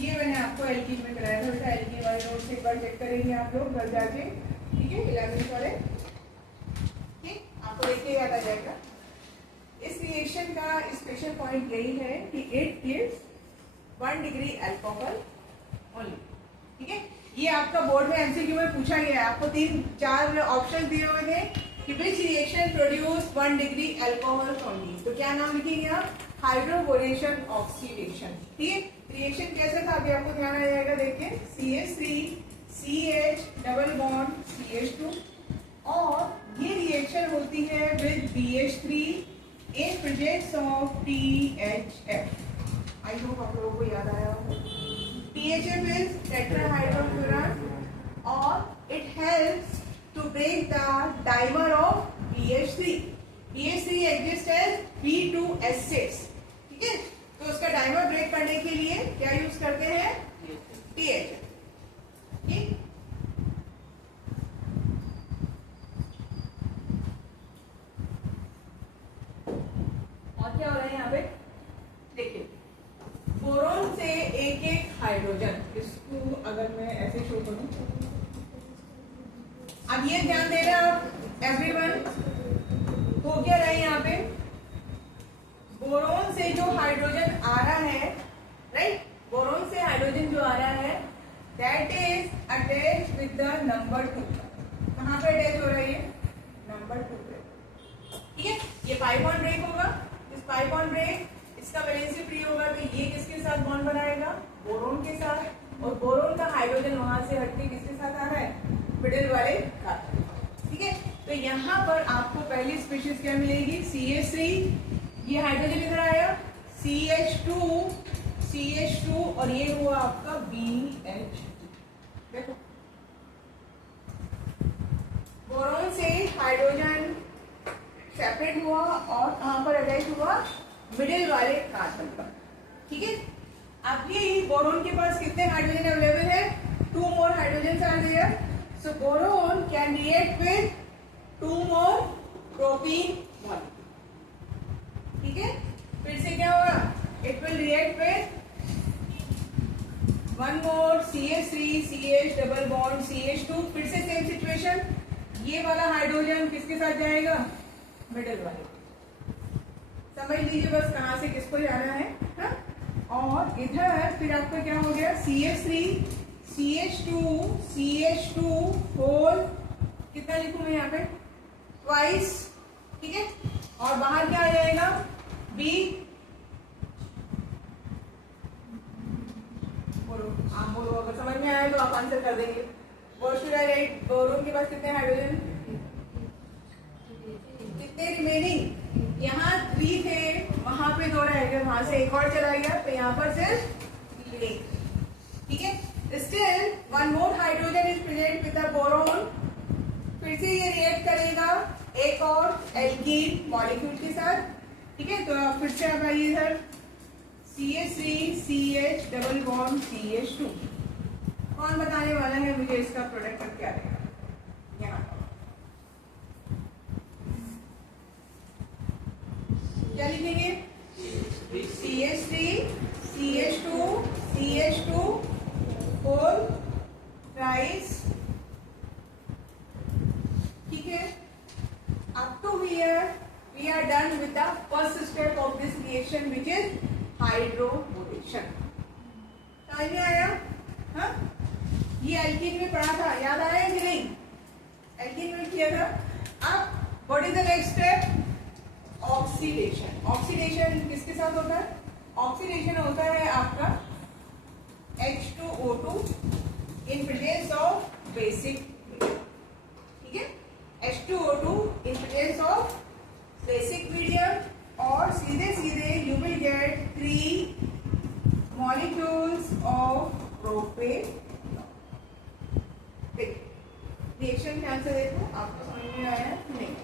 ये मैंने आपको एल्कीन में कराया था. बेटा एल्कीन वाले नोट से एक बार चेक करेंगे आप लोग घर जाके. ठीक है. 11th वाले. ठीक, आपको देख के याद आ जाएगा. इस रिएक्शन का स्पेशल पॉइंट यही है कि it gives 1 degree alcohol only. ठीक है. ये आपका बोर्ड में एमसीक्यू में पूछा गया है. आपको 3-4 ऑप्शन दिए हुए थे कि which reaction produce 1 degree alcohol only. तो क्या नाम लिखेंगे आप? Hydroboration oxidation. ठीक है. रिएक्शन कैसा था अभी आपको ध्यान आ जाएगा. देखिए CH3 CH double bond CH2 और ये रिएक्शन होती है with BH3 in presence of THF. I hope आप लोगों को याद आया होगा. THF is tetrahydrofuran और it helps to break the dimer of BH3. BH3 exists as B2S6. ठीक है. तो उसका डाइमर ब्रेक करने के लिए क्या यूज करते हैं? THF. ठीक. और क्या हो रहा है यहाँ पे? देखिए बोरोन से एक हाइड्रोजन. इसको अगर मैं ऐसे शो करूं, अब ये ध्यान दे रहे आप एवरीवन. हो क्या रहा है यहाँ पे? बोरोन से जो हाइड्रोजन आ रहा है, राइट, बोरोन से हाइड्रोजन जो आ रहा है that is attach with the number 2. कहाँ पे अटैच हो रहा है ये? नंबर 2 पे. ठीक है. ये पाई बॉन्ड ब्रेक होगा. इस पाई बॉन्ड ब्रेक इसका वैलेंसी फ्री होगा तो ये किसके साथ बॉन्ड बनाएगा? बोरोन के साथ. और बोरोन का हाइड्रोजन वहां से हटके किसके साथ आ रहा है? मिडिल वाले का. ठीक है. तो यहाँ पर आपको पहली स्पीशीज क्या मिलेगी? CH3. ये हाइड्रोजन इधर आया CH2 और ये हुआ आपका BH2. देखो सेपरेट हुआ और कहाँ पर अटैच हुआ, मिडिल वाले कार्बन पर, ठीक है। अब ये बोरोन के पास कितने हाइड्रोजन अवेलेबल है, 2 more hydrogens are there, so boron can react with 2 more propene molecule, ठीक है। फिर से क्या होगा, it will react with 1 more CH3 CH double bond CH2, फिर से सेम सिचुएशन, ये वाला हाइड्रोजन किसके साथ जाएगा, मिडिल वाले, समझ लीजिए बस कहां से किसको जाना है, हा? और इधर फिर आपका क्या हो गया, CH3 CH2 होल, कितना लिखूं मैं यहाँ पे, ट्वाइस, ठीक है। और बाहर क्या आ जाएगा, B, आप बोलो अगर समझ में आया तो आप आंसर कर देंगे। बोरोन के पास कितने हाइड्रोजन, कितने रिमेनिंग, यहाँ 3 थे, वहां पे 2 रह गए, वहां से एक और चला गया, तो यहाँ पर सिर्फ 1, ठीक है। Still 1 more hydrogen is present with the boron, फिर से ये रिएक्ट करेगा एक और एल्कीन मॉलिक्यूल के साथ, ठीक है। तो फिर से अब आइए इधर, CH3 CH double bond CH2, कौन बताने वाला है मुझे इसका प्रोडक्ट क्या रहेगा, यहाँ क्या लिखेंगे, CH3 CH2 होल राइस, ठीक है। Up to here we are done with the first step of this reaction which is hydroboration, समझ में आया, हाँ? ये एल्कीन में पढ़ा था, याद आया कि नहीं, एल्कीन में किया था। अब what is the next step, oxidation. Oxidation किसके साथ होता है, ऑक्सीडेशन होता है आपका H2O2 in presence of basic, ठीक है, H2O2 in presence of basic medium, और सीधे सीधे you will gate 3 molecules of propane. Reaction ध्यान से देखो, आपको समझ में आया नहीं,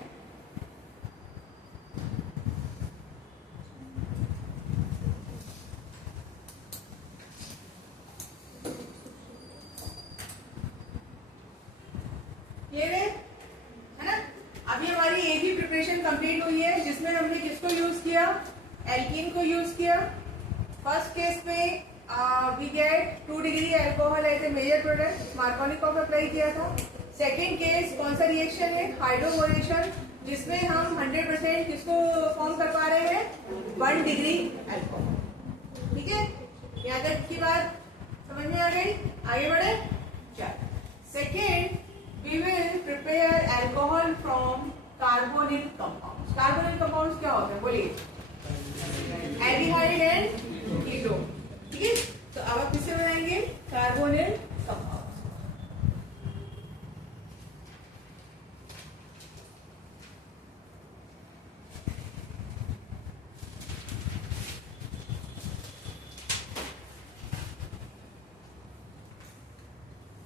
क्लियर है ना। अभी हमारी एक ही प्रिपरेशन कंप्लीट हुई है जिसमें हमने किसको यूज किया, एल्कीन को यूज किया। फर्स्ट केस में we get 2 degree alcohol as a major product, Markovnikov apply किया था। सेकेंड केस कौन सा रिएक्शन है, हाइड्रोबोरेशन, जिसमें हम 100% किसको फॉर्म कर पा रहे हैं, 1 डिग्री अल्कोहल, ठीक है। यहाँ तक की बात समझ में आ गई, आगे बढ़े, चल। Second, we will prepare alcohol from carbonyl compounds. Carbonyl compounds क्या होते हैं, बोलिए, एल्डिहाइड एंड कीटोन, ठीक है। तो अब आप किससे बनाएंगे, carbonyl compound.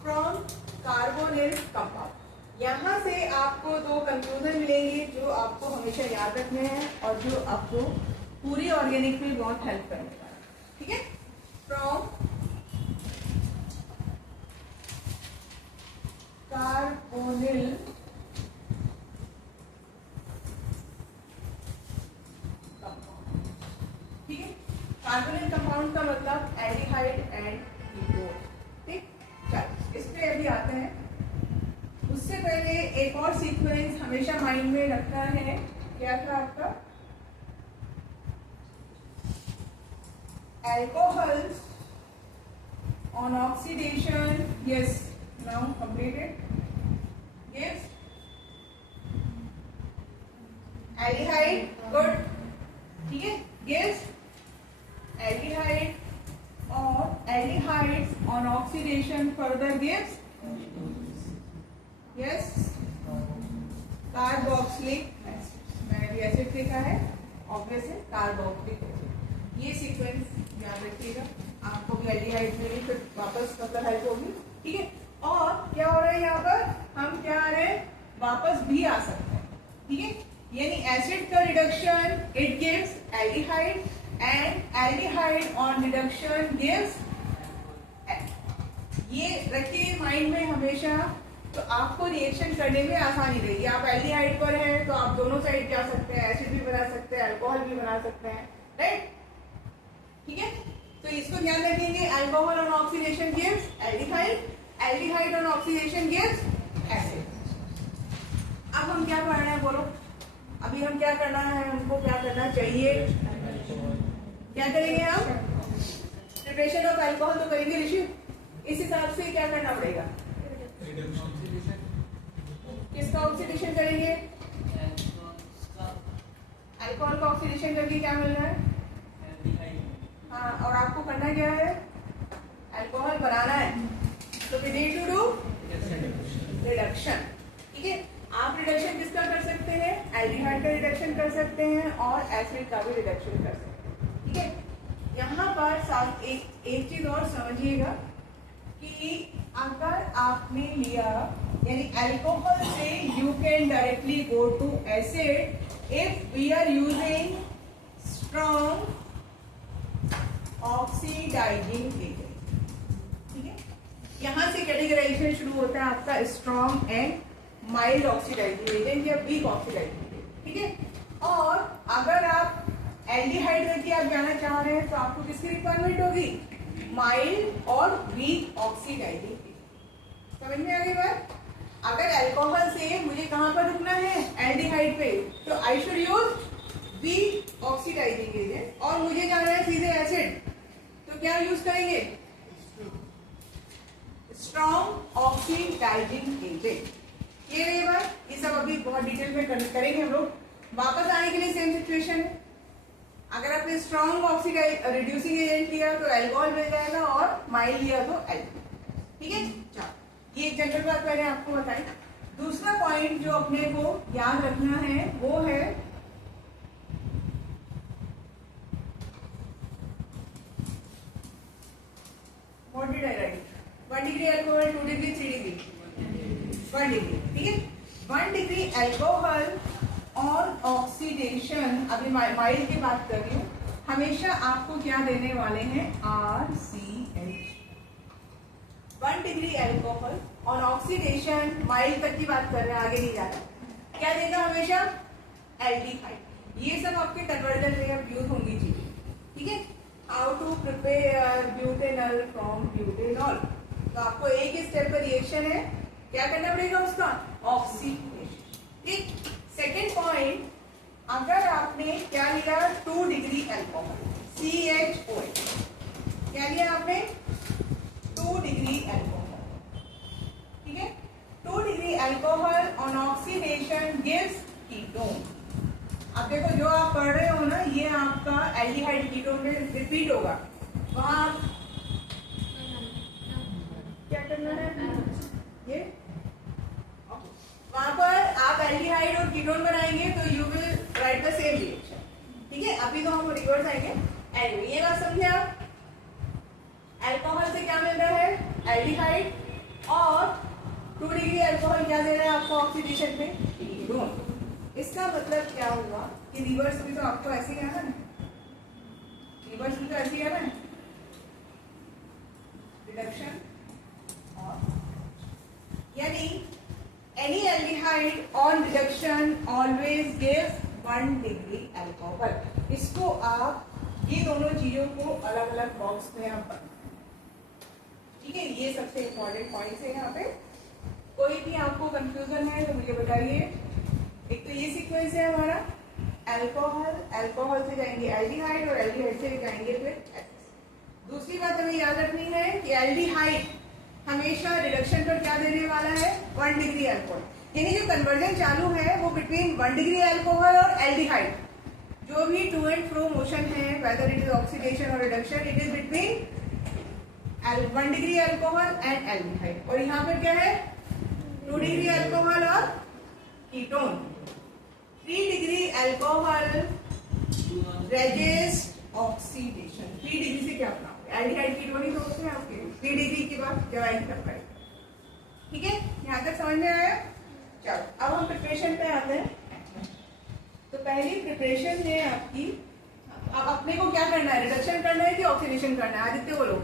From carbonyl compound, यहाँ से आपको 2 कंक्लूजन मिलेंगे जो आपको हमेशा याद रखने हैं और जो आपको पूरी ऑर्गेनिक में बहुत हेल्प करने वाला है, ठीक है। फ्रॉम कार्बोनिल कंपाउंड, ठीक है। कार्बोनिल कंपाउंड का मतलब एल्डिहाइड एंड कीटोन, ठीक। चल इस पे अभी आते हैं, उससे पहले एक और सीक्वेंस हमेशा माइंड में रखना है, क्या था आपका, alcohols on oxidation, yes, now completed, gives aldehyde, good, ठीक है, gives aldehyde और aldehydes on oxidation further gives, yes, carboxylic acid, मैंने भी एसिड लिखा है, ऑब्वियस है, कार्बोक्सिलिक एसिड। ये सीक्वेंस याद रखिएगा, आपको भी एल्डिहाइड में भी फिर वापस मतलब हेल्प होगी, ठीक है। और क्या हो रहा है यहाँ पर, हम क्या आ रहे हैं, वापस भी आ सकते हैं, ठीक है। यानी एसिड का reduction it gives aldehyde and aldehyde on reduction gives, ये रखिए माइंड में हमेशा, तो आपको रिएक्शन करने में आसानी रहेगी। आप एल्डिहाइड पर हैं तो आप दोनों साइड जा सकते हैं, एसिड भी बना सकते हैं, अल्कोहल भी बना सकते हैं, राइट? ठीक है, तो इसको ध्यान रखेंगे। Alcohol on oxidation gives aldehyde, aldehyde on oxidation gives acid. अब हम क्या पढ़ रहे हैं बोलो? अभी हम क्या करना है, हमको क्या करना चाहिए, क्या करेंगे हम? प्रिपरेशन ऑफ अल्कोहल तो करेंगे ऋषि, इस हिसाब से क्या करना पड़ेगा? किसका ऑक्सीडेशन करेंगे? अल्कोहल का ऑक्सीडेशन करके क्या मिल रहा है? हाँ, और आपको करना क्या है? अल्कोहल बनाना है, तो we need to do reduction. ठीक है, आप रिडक्शन किसका कर सकते हैं? एल्डिहाइड का रिडक्शन कर सकते हैं और एसिड का भी रिडक्शन कर सकते हैं। ठीक है, यहाँ पर साथ एक चीज और समझिएगा कि अगर आपने लिया यानी अल्कोहल से you can directly go to acid if we are using strong oxidising agent. ठीक है, यहां से कैटेगराइजेशन शुरू होता है आपका strong and mild oxidising agent या वीक ऑक्सीडाइजिंग एजेंट। ठीक है, और अगर आप एल्डिहाइड करके आप जाना चाह रहे हैं तो आपको किसकी रिक्वायरमेंट होगी? माइल्ड और वीक ऑक्सीडाइजिंग। समझ में आ गई बात? अगर अल्कोहल से मुझे कहां पर रुकना है? एल्डिहाइड पे, तो I should use weak oxidising agent. और मुझे जाना है सीधे एसिड, तो क्या यूज करेंगे? Strong oxidising agent. ये बात, ये सब अभी बहुत डिटेल में करेंगे हम लोग। वापस आने के लिए सेम सिचुएशन है। अगर आपने स्ट्रॉन्ग ऑक्सीडाइज रिड्यूसिंग एजेंट लिया तो अल्कोहल मिल जाएगा और माइल्ड लिया तो एल्कोहल। ठीक है, चलो ये एक जनरल बात मैंने आपको बताई। दूसरा पॉइंट जो अपने को याद रखना है वो है what did I right? 1 degree alcohol, 2 degree, 3 degree, 1 degree. ठीक है, 1 डिग्री अल्कोहल और ऑक्सीडेशन, अभी माइल्ड की बात कर रही हूँ, हमेशा आपको क्या देने वाले हैं? RCH। 1 डिग्री अल्कोहल और ऑक्सीडेशन, माइल्ड तक की बात कर रहे हैं, आगे नहीं जाना। क्या देगा हमेशा? एल्डिहाइड। ये सब आपके कन्वर्जन में अब यूज होंगी चीजें। ठीक है, how to prepare butanol from butanol. तो आपको एक ही स्टेप पर रिएक्शन है, क्या करना पड़ेगा उसका? ऑक्सीडेशन। ठीक, सेकेंड पॉइंट, अगर आपने क्या लिया? 2 डिग्री अल्कोहल, CHOH। क्या लिया आपने? 2 डिग्री अल्कोहल। ठीक है, 2 degree alcohol on oxidation gives ketone. अब देखो जो आप पढ़ रहे हो ना, ये आपका एल्डिहाइड कीटोन में रिपीट होगा। वहां क्या करना है? ये वहां पर आप एल्डिहाइड और कीटोन बनाएंगे तो you will write the same reaction. ठीक है, अभी तो हम रिवर्स आएंगे। एंड ये बात समझे आप? अल्कोहल से क्या मिल रहा है? एल्डिहाइड, और 2 डिग्री अल्कोहल क्या दे रहा है आपको ऑक्सीडेशन पे? कीटोन। इसका मतलब क्या हुआ कि रिवर्स भी तो आपको ऐसे ही आना है, रिवर्स भी तो ऐसे ही आना है, रिडक्शन। और यानी any aldehyde on reduction always gives 1 degree alcohol. इसको आप ये दोनों चीजों को अलग अलग बॉक्स में आप पढ़ना। ठीक है, ये सबसे इम्पोर्टेंट पॉइंट्स है यहाँ पे। कोई भी आपको कंफ्यूजन है तो मुझे बताइए। एक तो ये सीक्वेंस है हमारा, अल्कोहल, अल्कोहल से जाएंगे एल्डिहाइड और एल्डिहाइड से जाएंगे फिर एसिड। दूसरी बात हमें याद रखनी है कि एल्डिहाइड हमेशा रिडक्शन पर क्या देने वाला है? 1 डिग्री अल्कोहल। यानी जो कन्वर्जन चालू है वो बिटवीन 1 डिग्री अल्कोहल और एल्डिहाइड, जो भी टू एंड फ्रो मोशन है, वेदर इट इज ऑक्सीडेशन और reduction, it is between 1 degree alcohol and aldehyde. और यहाँ पर क्या है? 2 डिग्री अल्कोहल और ketone. 3 degree alcohol resist oxidation. 3 degree से क्या अपना एल्डिहाइड कीटोन ही तो होते हैं आपके। 3 डिग्री के बाद डिवाइड कर पाएंगे। ठीक है, यहाँ तक समझ में आया? चलो अब हम प्रिपरेशन पे आते हैं। तो पहली प्रिपरेशन है आपकी, अब अपने को क्या करना है, रिडक्शन करना है कि ऑक्सीडेशन करना है? आदित्य बोलो।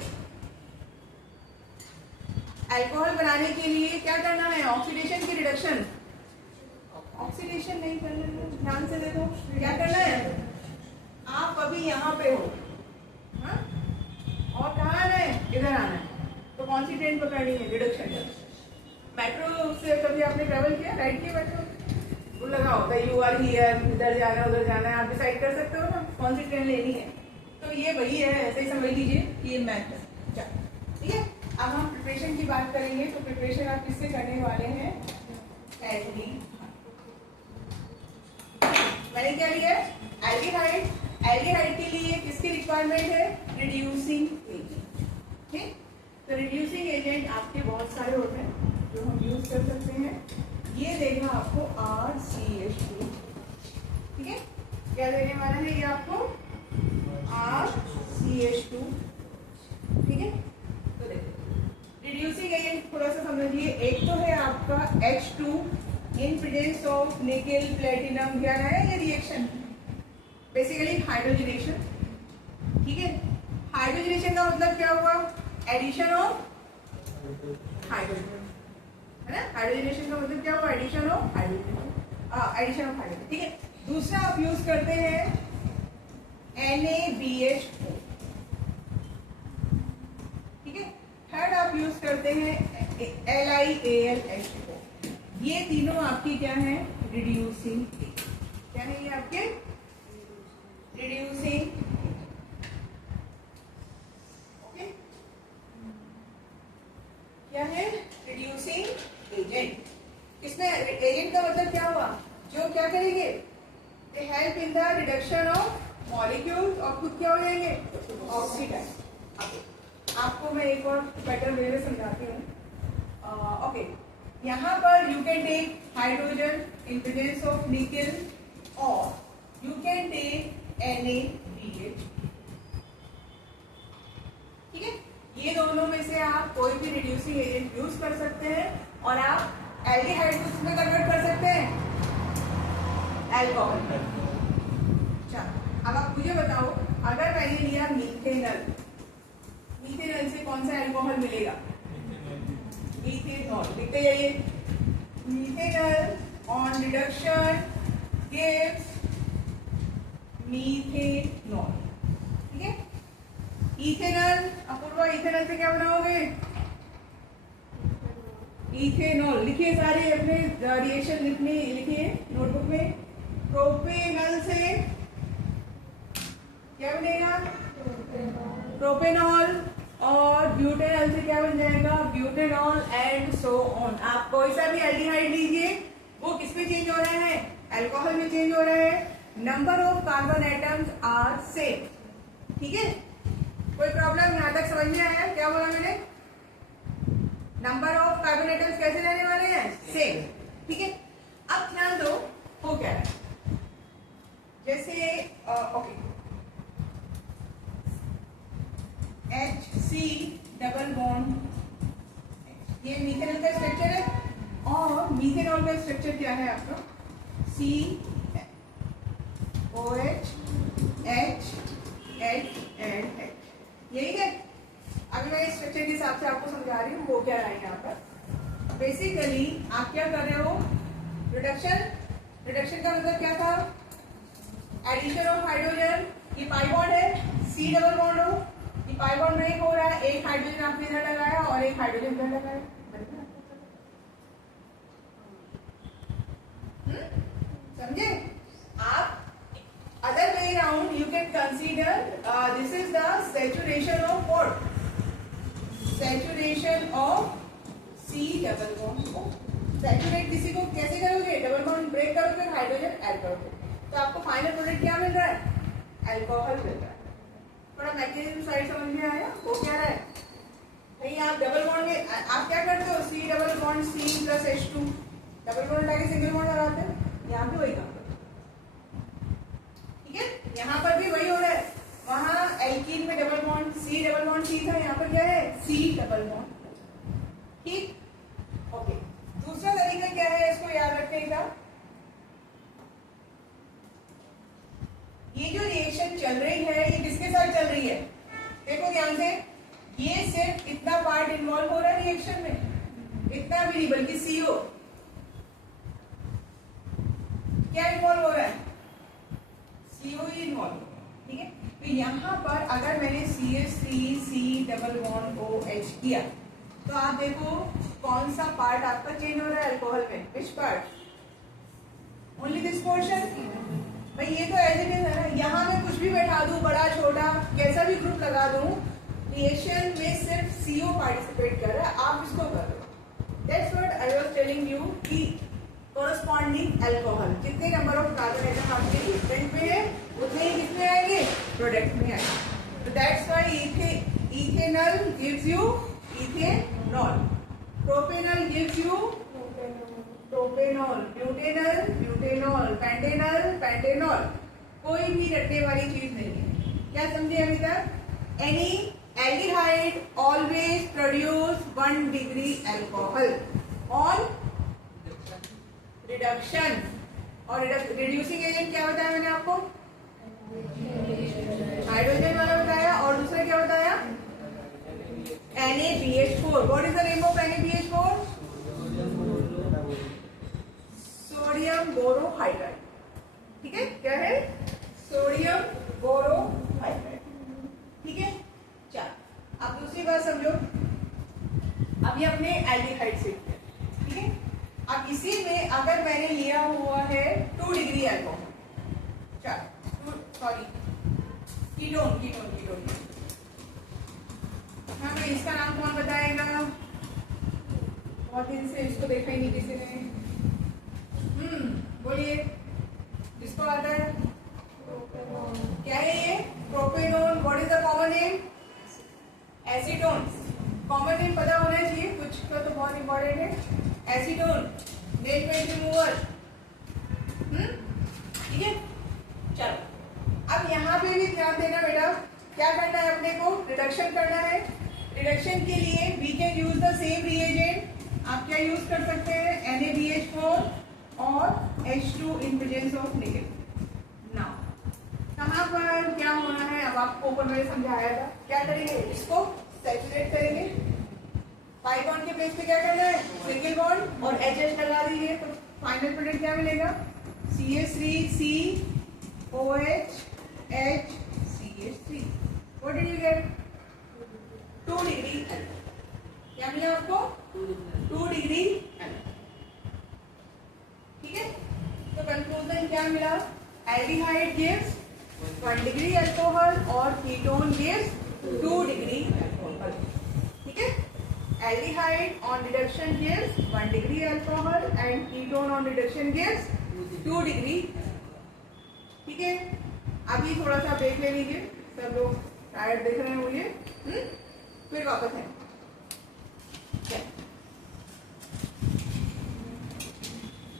अल्कोहल बनाने के लिए क्या करना है, ऑक्सीडेशन की रिडक्शन? ऑक्सीडेशन नहीं करना है, ध्यान से देखो क्या करना है। आप अभी यहाँ पे हो, हाँ? और कहाँ आना है, इधर आना है, तो कौन सी ट्रेन पकड़नी है, रिडक्शन। मेट्रो से कभी आपने ट्रेवल किया, राइड किया मेट्रो? वो लगा होता है यू आर हियर, इधर जाना है उधर जाना है, आप डिसाइड कर सकते हो ना कौन सी ट्रेन लेनी है। तो ये वही है, ऐसे ही समझ लीजिए कि ये मैथ है। ठीक है, अब हम प्रिपरेशन की बात करेंगे। तो प्रिपरेशन आप किससे करने वाले हैं, एल्डिहाइड। मैंने क्या लिया, एल्डिहाइड। एल्डिहाइड के लिए किसकी रिक्वायरमेंट है, रिड्यूसिंग एजेंट। ठीक, तो रिड्यूसिंग एजेंट आपके बहुत सारे होते हैं जो हम यूज कर सकते हैं। ये देगा आपको RCH2। ठीक है, क्या देने वाला है ये आपको, RCH2। ठीक है, तो देखो रिड्यूसिंग एजेंट थोड़ा सा समझिए। एक तो है आपका H2 in presence of nickel platinum. क्या है ये रिएक्शन, बेसिकली हाइड्रोजनेशन। ठीक है, हाइड्रोजनेशन का मतलब क्या हुआ, एडिशन ऑफ हाइड्रोजन, है ना। हाइड्रोजनेशन का मतलब क्या हुआ, addition of hydrogen, addition of hydrogen. ठीक है, दूसरा आप यूज करते हैं NaBH4। ठीक है, थर्ड आप यूज करते हैं LiAlH4। ये तीनों आपकी क्या है, रिड्यूसिंग। क्या है ये आपके, रिड्यूसिंग। ओके, क्या है, रिड्यूसिंग एजेंट। इसमें एजेंट का मतलब क्या हुआ, जो क्या करेंगे, they help in the reduction of molecules, और खुद क्या हो जाएंगे, ऑक्सीडाइज। आपको मैं एक और बेटर वे में समझाती हूँ। ओके, यहाँ पर you can take hydrogen in presence of nickel, और यू कैन टेक NaBH। ठीक है, ये दोनों में से आप कोई भी रिड्यूसिंग एजेंट यूज कर सकते हैं, और आप एल्डिहाइड को किसमें कन्वर्ट कर सकते हैं, अल्कोहल। अब आप मुझे बताओ, अगर मैंने लिया मीथेनल, मीथेनल से कौन सा अल्कोहल मिलेगा, मीथेनॉल। लिखते जाइए, methanal on reduction gives methanol. ठीक है, इथेनॉल, अपूर्वा इथेनॉल से क्या बनाओगे, इथेनॉल। लिखिए सारे अपने रिएक्शन लिखिए नोटबुक में। प्रोपेनॉल से क्या बनेगा, प्रोपेनॉल, और ब्यूटेनॉल से क्या बन जाएगा, ब्यूटेनॉल, एंड सो ऑन। आप कोई सा भी एल्डिहाइड लीजिए, वो किस में चेंज हो रहे हैं, अल्कोहल में चेंज हो रहे हैं। Number of carbon atoms are same. ठीक है, कोई प्रॉब्लम यहां तक समझ में आया, क्या बोला मैंने, नंबर ऑफ कार्बन एटम्स कैसे रहने वाले हैं, सेम। ठीक है, अब ध्यान दो हो क्या है, जैसे ओके, HC डबल बॉन्ड, ये मीथेनॉल का स्ट्रक्चर है, और मीथेनॉल का स्ट्रक्चर क्या है आपका, COH H H and H, यही है। अभी मैं स्ट्रक्चर के हिसाब से आपको समझा रही हूँ वो क्या है यहाँ पर। बेसिकली आप क्या कर रहे हो, रिडक्शन। रिडक्शन का मतलब क्या था, एडिशन ऑफ हाइड्रोजन। ये पाई बॉन्ड है, C डबल बॉन्ड हो, ये पाई बॉन्ड ब्रेक हो रहा है, एक हाइड्रोजन आपने इधर लगाया और एक हाइड्रोजन इधर लगाया। समझे आप, other way around you can consider this is the saturation of what, saturation of C double bond O। Saturate किसी को कैसे करोगे, डबल बॉन्ड ब्रेक करोगे, हाइड्रोजन ऐड करोगे, तो आपको फाइनल प्रोडक्ट क्या मिल रहा है, अल्कोहल मिल रहा है। थोड़ा मैकेनिज्म साइड समझ में आया, वो क्या है, नहीं आप डबल बॉन्ड में आप क्या करते हो, C double bond C plus H2, double bond लाके सिंगल बॉन्ड लगाते हैं, यहाँ पे वही काम। ठीक है, यहाँ पर भी वही हो रहा है, वहां एल्कीन में double bond C double bond C था, यहाँ पर क्या है, C डबल बॉन्ड। ठीक, ओके। दूसरा तरीका क्या है, इसको याद रखने का, भी नहीं बल्कि CO क्या इन्वॉल्व हो रहा है, CO ही इन्वॉल्व। ठीक है, तो यहाँ पर अगर मैंने CH3C डबल बॉन्ड OH किया तो आप देखो कौन सा पार्ट आपका चेंज हो रहा है अल्कोहल में, which part, only this portion. भाई ये तो एज इट इज है ना, यहाँ मैं कुछ भी बैठा दूं, बड़ा छोटा कैसा भी ग्रुप लगा दूं, रिएक्शन में सिर्फ CO पार्टिसिपेट कर रहा है, आप इसको कर रहे हो। That's what I was telling you कि कोरस्पॉन्डिंग अल्कोहल जितने नंबर ऑफ कार्बन एटम आपके रिएक्टेंट में है उतने ही कितने आएंगे, प्रोडक्ट में आएंगे। तो that's why ethanol gives you ethanol, propanol gives you propanol, butanol butanol, pentanol pentanol. कोई भी रटने वाली चीज नहीं है। क्या समझे अभी तक? Any aldehyde always produce 1 degree alcohol on reduction. और रिड्यूसिंग एजेंट क्या बताया मैंने आपको? हाइड्रोजन वाला बताया, और दूसरा क्या बताया? NaBH4। What is the name of NaBH4? Sodium borohydride. ठीक है, क्या है? Sodium borohydride. ठीक है, चल अब दूसरी बात समझो। अब ये अपने एल्डिहाइड से किया, ठीक है। अब इसी में अगर मैंने लिया हुआ है 2 डिग्री अल्कोहल, चल सॉरी कीटोन कीटोन कीटोन, हाँ भाई इसका नाम कौन बताएगा? बहुत दिन से इसको देखा ही नहीं किसी ने। बोलिए, जिसको आता है। क्या है ये? Propanone. What is the common name? Acetone. Common name पता होना चाहिए, कुछ का तो बहुत इंपॉर्टेंट है। Acetone, nail paint remover. ठीक है, चलो अब यहाँ पे भी ध्यान देना बेटा, क्या करना है अपने को? रिडक्शन करना है। रिडक्शन के लिए we can use the same reagent. आप क्या यूज कर सकते हैं? NaBH4 और H2 in presence of nickel। Now कहाँ पर क्या होना है, अब आपको ऊपर मैंने समझाया था। क्या करेंगे? इसको सैचुरेट करेंगे। पाई बॉन्ड के प्लेस पे क्या करना है? सिंगल बॉन्ड और HH लगा दीजिए, तो फाइनल प्रोडक्ट क्या मिलेगा? CH3C OH H CH3। What did you get? 2 degree alcohol. क्या मिला आपको? 2 डिग्री अल्कोहल। ठीक है, तो कंक्लूजन क्या मिला? एल्डिहाइड गिव्स 1 डिग्री अल्कोहल और कीटोन गिव्स 2 डिग्री अल्कोहल। ठीक है, aldehyde on reduction gives 1 degree alcohol and ketone on reduction gives 2 degree. ठीक है, अभी थोड़ा सा ब्रेक ले लीजिए, सब लोग टायर्ड देख रहे हैं मुझे। फिर वापस है।